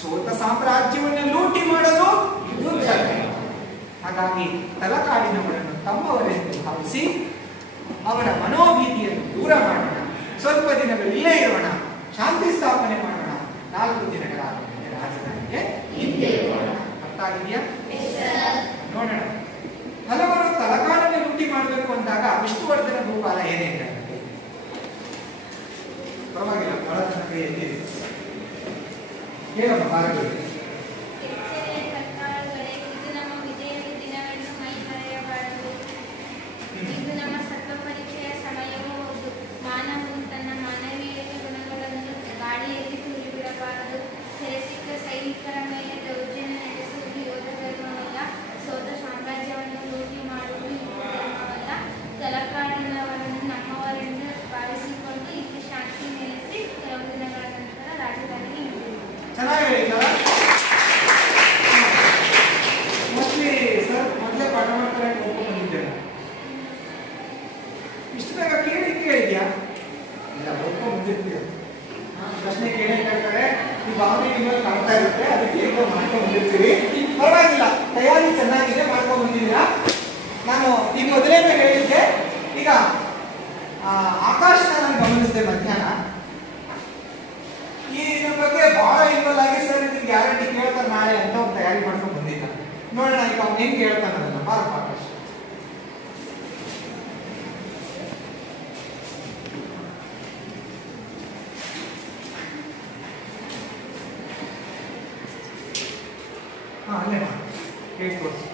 ಸೋತ ಸಾಮ್ರಾಜ್ಯವನ್ನು ಲೂಟಿ ಮಾಡೋದು ಯುದ್ಧ. ಹಾಗಾಗಿ ತಲಕಾಡಿನವರನ್ನು ತಮ್ಮವರೆಂದು ಭಾವಿಸಿ ಅವರ ಮನೋಭೀತಿಯನ್ನು ದೂರ ಮಾಡೋಣ. ಸ್ವಲ್ಪ ದಿನಗಳು ಇಲ್ಲೇ ಇರೋಣ, ಶಾಂತಿ ಸ್ಥಾಪನೆ ಮಾಡೋಣ. 4 ದಿನಗಳಾದ ಮೇಲೆ ರಾಜಧಾನಿಗೆ ಹಿಂದಿರುಗೋಣ. ಅರ್ಥ ಆಗಿದೆಯಾ? ನೋಡೋಣ. ಹಲವರು ತಲಕಾಡನ್ನು ಲೂಟಿ ಮಾಡಬೇಕು ಅಂದಾಗ ವಿಷ್ಣುವರ್ಧನ ಭೂಪಾಲ ಏನೇ ಹೇಳ್ತಾರೆ? ಪರವಾಗಿಲ್ಲ, ಬಹಳ ತನಕ ಎದ್ದಿದೆ. ಹೇಳಮ್ಮ ಭಾಗಗಳು. ಇದು ನಮ್ಮ ಸತ್ವ ಪರೀಕ್ಷೆಯ ಸಮಯವೂ ಹೌದು. ಮಾನವನು ತನ್ನ ಮಾನವೀಯ ಗುಣಗಳನ್ನು ಗಾಳಿಯಲ್ಲಿ ತೂರಿ ಬಿಡಬಾರದು. ಸೆರೆ ಸಿಕ್ಕ ಸೈನಿಕರ ಮೇಲೆ ದೌರ್ಜನ್ಯ ನಡೆಸುವುದು ಯೋಧ ಧರ್ಮವಲ್ಲ. ಸೋತ ಸಾಮ್ರಾಜ್ಯವನ್ನು ಲೂಟಿ ಮಾಡುವುದು ಯುದ್ಧ ಧರ್ಮವಲ್ಲ. ತಲಕಾಡಿನವರನ್ನು ನಮ್ಮವರೆಂದು ಭಾವಿಸಿಕೊಂಡು ಇಲ್ಲಿ ಶಾಂತಿ ನೆಲೆಸಿ ಕೆಲವು ದಿನಗಳ ನಂತರ ರಾಜಧಾನಿ ಈ ಭಾವನೆ ನಿಮ್ಮಲ್ಲಿ ಕಾಣ್ತಾ ಇರುತ್ತೆ, ಅದಕ್ಕೆ ಹೇಗೋ ಮಾಡ್ಕೊಂಡು ಬಂದಿರ್ತೀವಿ. ಪರವಾಗಿಲ್ಲ, ತಯಾರಿ ಚೆನ್ನಾಗಿದೆ, ಮಾಡ್ಕೊಂಡು ಬಂದಿದ್ದೀರಾ. ನಾನು ಈಗ ಮೊದಲೇನೆ ಹೇಳಿದ್ದೆ, ಈಗ ಆಕಾಶನ ನಾನು ಗಮನಿಸಿದೆ ಮಧ್ಯಾಹ್ನ. ಈ ಇದ್ರ ಬಗ್ಗೆ ಬಹಳ ಇನ್ವಾಲ್ವ್ ಆಗಿ ಸರ್ ಇದಕ್ಕೆ ಗ್ಯಾರಂಟಿ ಕೇಳ್ತಾರೆ ನಾಳೆ ಅಂತ ಒಂದು ತಯಾರಿ ಮಾಡ್ಕೊಂಡು ಬಂದಿದ್ದ. ನೋಡೋಣ ಈಗ ಅವ್ನು ಹೆಂಗ್ ಕೇಳ್ತಾನೆ ಅದನ್ನ. ಬಾರಪ್ಪ ಆಕಾಶ. ಅಲ್ಲೇ ಹೇಳ್ಕೊಡ್ಸಿ.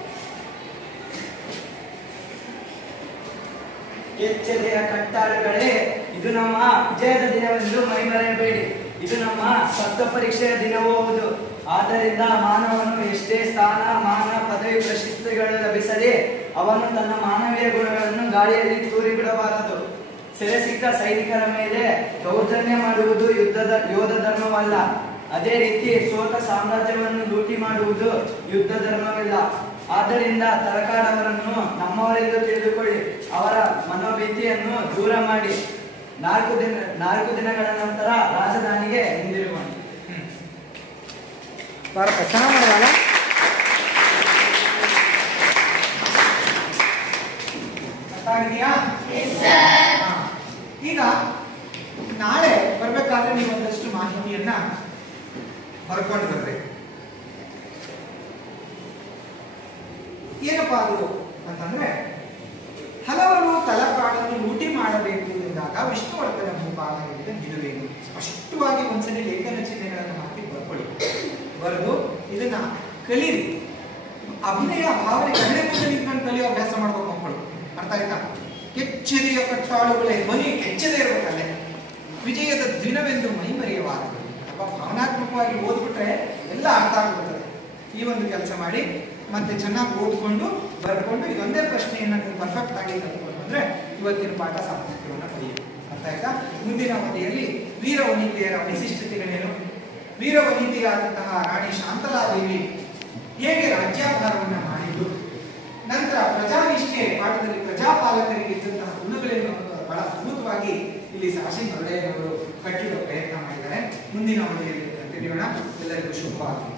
ಎಚ್ಚರಿಕೆಯ ಕಟ್ಟಾಳುಗಳೇ, ಇದು ನಮ್ಮ ವಿಜಯದ ದಿನವೆಂದು ಮೈಮರೆಯಬೇಡಿ. ಇದು ನಮ್ಮ ಸತ್ವ ಪರೀಕ್ಷೆಯ ದಿನವೂ ಹೌದು. ಆದ್ದರಿಂದ ಮಾನವನು ಎಷ್ಟೇ ಸ್ಥಾನ, ಮಾನ, ಪದವಿ, ಪ್ರಶಸ್ತಿಗಳು ಲಭಿಸಲಿ, ಅವನು ತನ್ನ ಮಾನವೀಯ ಗುಣಗಳನ್ನು ಗಾಳಿಯಲ್ಲಿ ತೂರಿ ಬಿಡಬಾರದು. ಸೆರೆ ಸಿಕ್ಕ ಸೈನಿಕರ ಮೇಲೆ ದೌರ್ಜನ್ಯ ಮಾಡುವುದು ಯೋಧ ಧರ್ಮವಲ್ಲ. ಅದೇ ರೀತಿ ಸೋತ ಸಾಮ್ರಾಜ್ಯವನ್ನು ಲೂಟಿ ಮಾಡುವುದು ಯುದ್ಧ ಧರ್ಮವಿಲ್ಲ. ಆದ್ದರಿಂದ ತಲಕಾಡವರನ್ನು ನಮ್ಮವರೆಂದು ತಿಳಿದುಕೊಳ್ಳಿ, ಅವರ ಮನೋಭೀತಿಯನ್ನು ದೂರ ಮಾಡಿ 4 ದಿನಗಳ ನಂತರ ರಾಜಧಾನಿಗೆ ಹಿಂದಿರುಗೋಣ. ಈಗ ನಾಳೆ ಬರ್ಬೇಕಾದ್ರೆ ನೀವು ಒಂದಷ್ಟು ಮಾಹಿತಿಯನ್ನ ಬರ್ಕೊಂಡು ಬರ್ಬೇಕು. ಏನಪ್ಪಾ ಅದು ಅಂತಂದ್ರೆ, ಹಲವರು ತಲಕಾಡನ್ನು ಲೂಟಿ ಮಾಡಬೇಕು ಎಂದಾಗ ವಿಷ್ಣುವರ್ಧನ ಭೂಪಾಲ ಹೇಳಿದ ನಿಲುವೇನು ಸ್ಪಷ್ಟವಾಗಿ ಒಂದ್ಸರಿ ಲೇಖನ ಚಿಹ್ನೆಗಳನ್ನು ಹಾಕಿ ಬರ್ಕೊಳ್ಳಿ. ಬರೆದು ಇದನ್ನ ಕಲೀರಿ. ಅಭಿನಯ ಭಾವನೆ ಕಣ್ಣೆ ಮುಂದೆ ನಿಂತ್ಕೊಂಡು ಕಲಿಯೋ ಅಭ್ಯಾಸ ಮಾಡ್ಬೇಕು ಮಕ್ಕಳು. ಅರ್ಥ ಆಯ್ತಾ? ಕೆಚ್ಚೆದೆಯ ಕಟ್ಟಾಳುಗಳೇ, ಧ್ವನಿ ಕೆಚ್ಚದೆ ಇರ್ಬೇಕಲ್ಲೇ. ವಿಜಯದ ದಿನವೆಂದು ಮೈಮರೆಯಬಾರದು. ಭಾವನಾತ್ಮಕವಾಗಿ ಓದ್ಬಿಟ್ರೆ ಎಲ್ಲ ಅರ್ಥ ಆಗ್ಬಿಡ್ತದೆ. ಈ ಒಂದು ಕೆಲಸ ಮಾಡಿ, ಮತ್ತೆ ಚೆನ್ನಾಗಿ ಓದ್ಕೊಂಡು ಬರ್ಕೊಂಡು ಇದೊಂದೇ ಪ್ರಶ್ನೆಯನ್ನ ನೀವು ಪರ್ಫೆಕ್ಟ್ ಆಗಿ ಕಲ್ತ್ಕೊಂಡು ಬಂದ್ರೆ ಇವತ್ತಿನ ಪಾಠ ಸಾರ್ಥಕವನ್ನು ಪಡೆಯಿರಿ. ಅರ್ಥ ಆಯ್ತಾ? ಮುಂದಿನ ಅವಧಿಯಲ್ಲಿ ವೀರವನಿತೆಯರ ವಿಶಿಷ್ಟತೆಗಳೇನು, ವೀರವನಿತೆಯಾದಂತಹ ರಾಣಿ ಶಾಂತಲಾದೇವಿ ಹೇಗೆ ರಾಜ್ಯಾಭಾರವನ್ನು ಮಾಡಿದ್ದು, ನಂತರ ಪ್ರಜಾನಿಷ್ಠೆ ಪಾಠದಲ್ಲಿ ಪ್ರಜಾಪಾಲಕರಿಗೆ ಇದ್ದಂತಹ ಗುಣಗಳೇನು ಬಹಳ ಅದ್ಭುತವಾಗಿ ಇಲ್ಲಿ ಸಾಸಿನ್ ಹೊರಡೆಯವರು ಕಟ್ಟಿಡೋ ಪ್ರಯತ್ನ ಮಾಡಿದ್ದಾರೆ. ಮುಂದಿನ ಅವಧಿಯಲ್ಲಿ ತಿಳಿಯೋಣ. ಎಲ್ಲರಿಗೂ ಶುಭವಾಗಲಿ.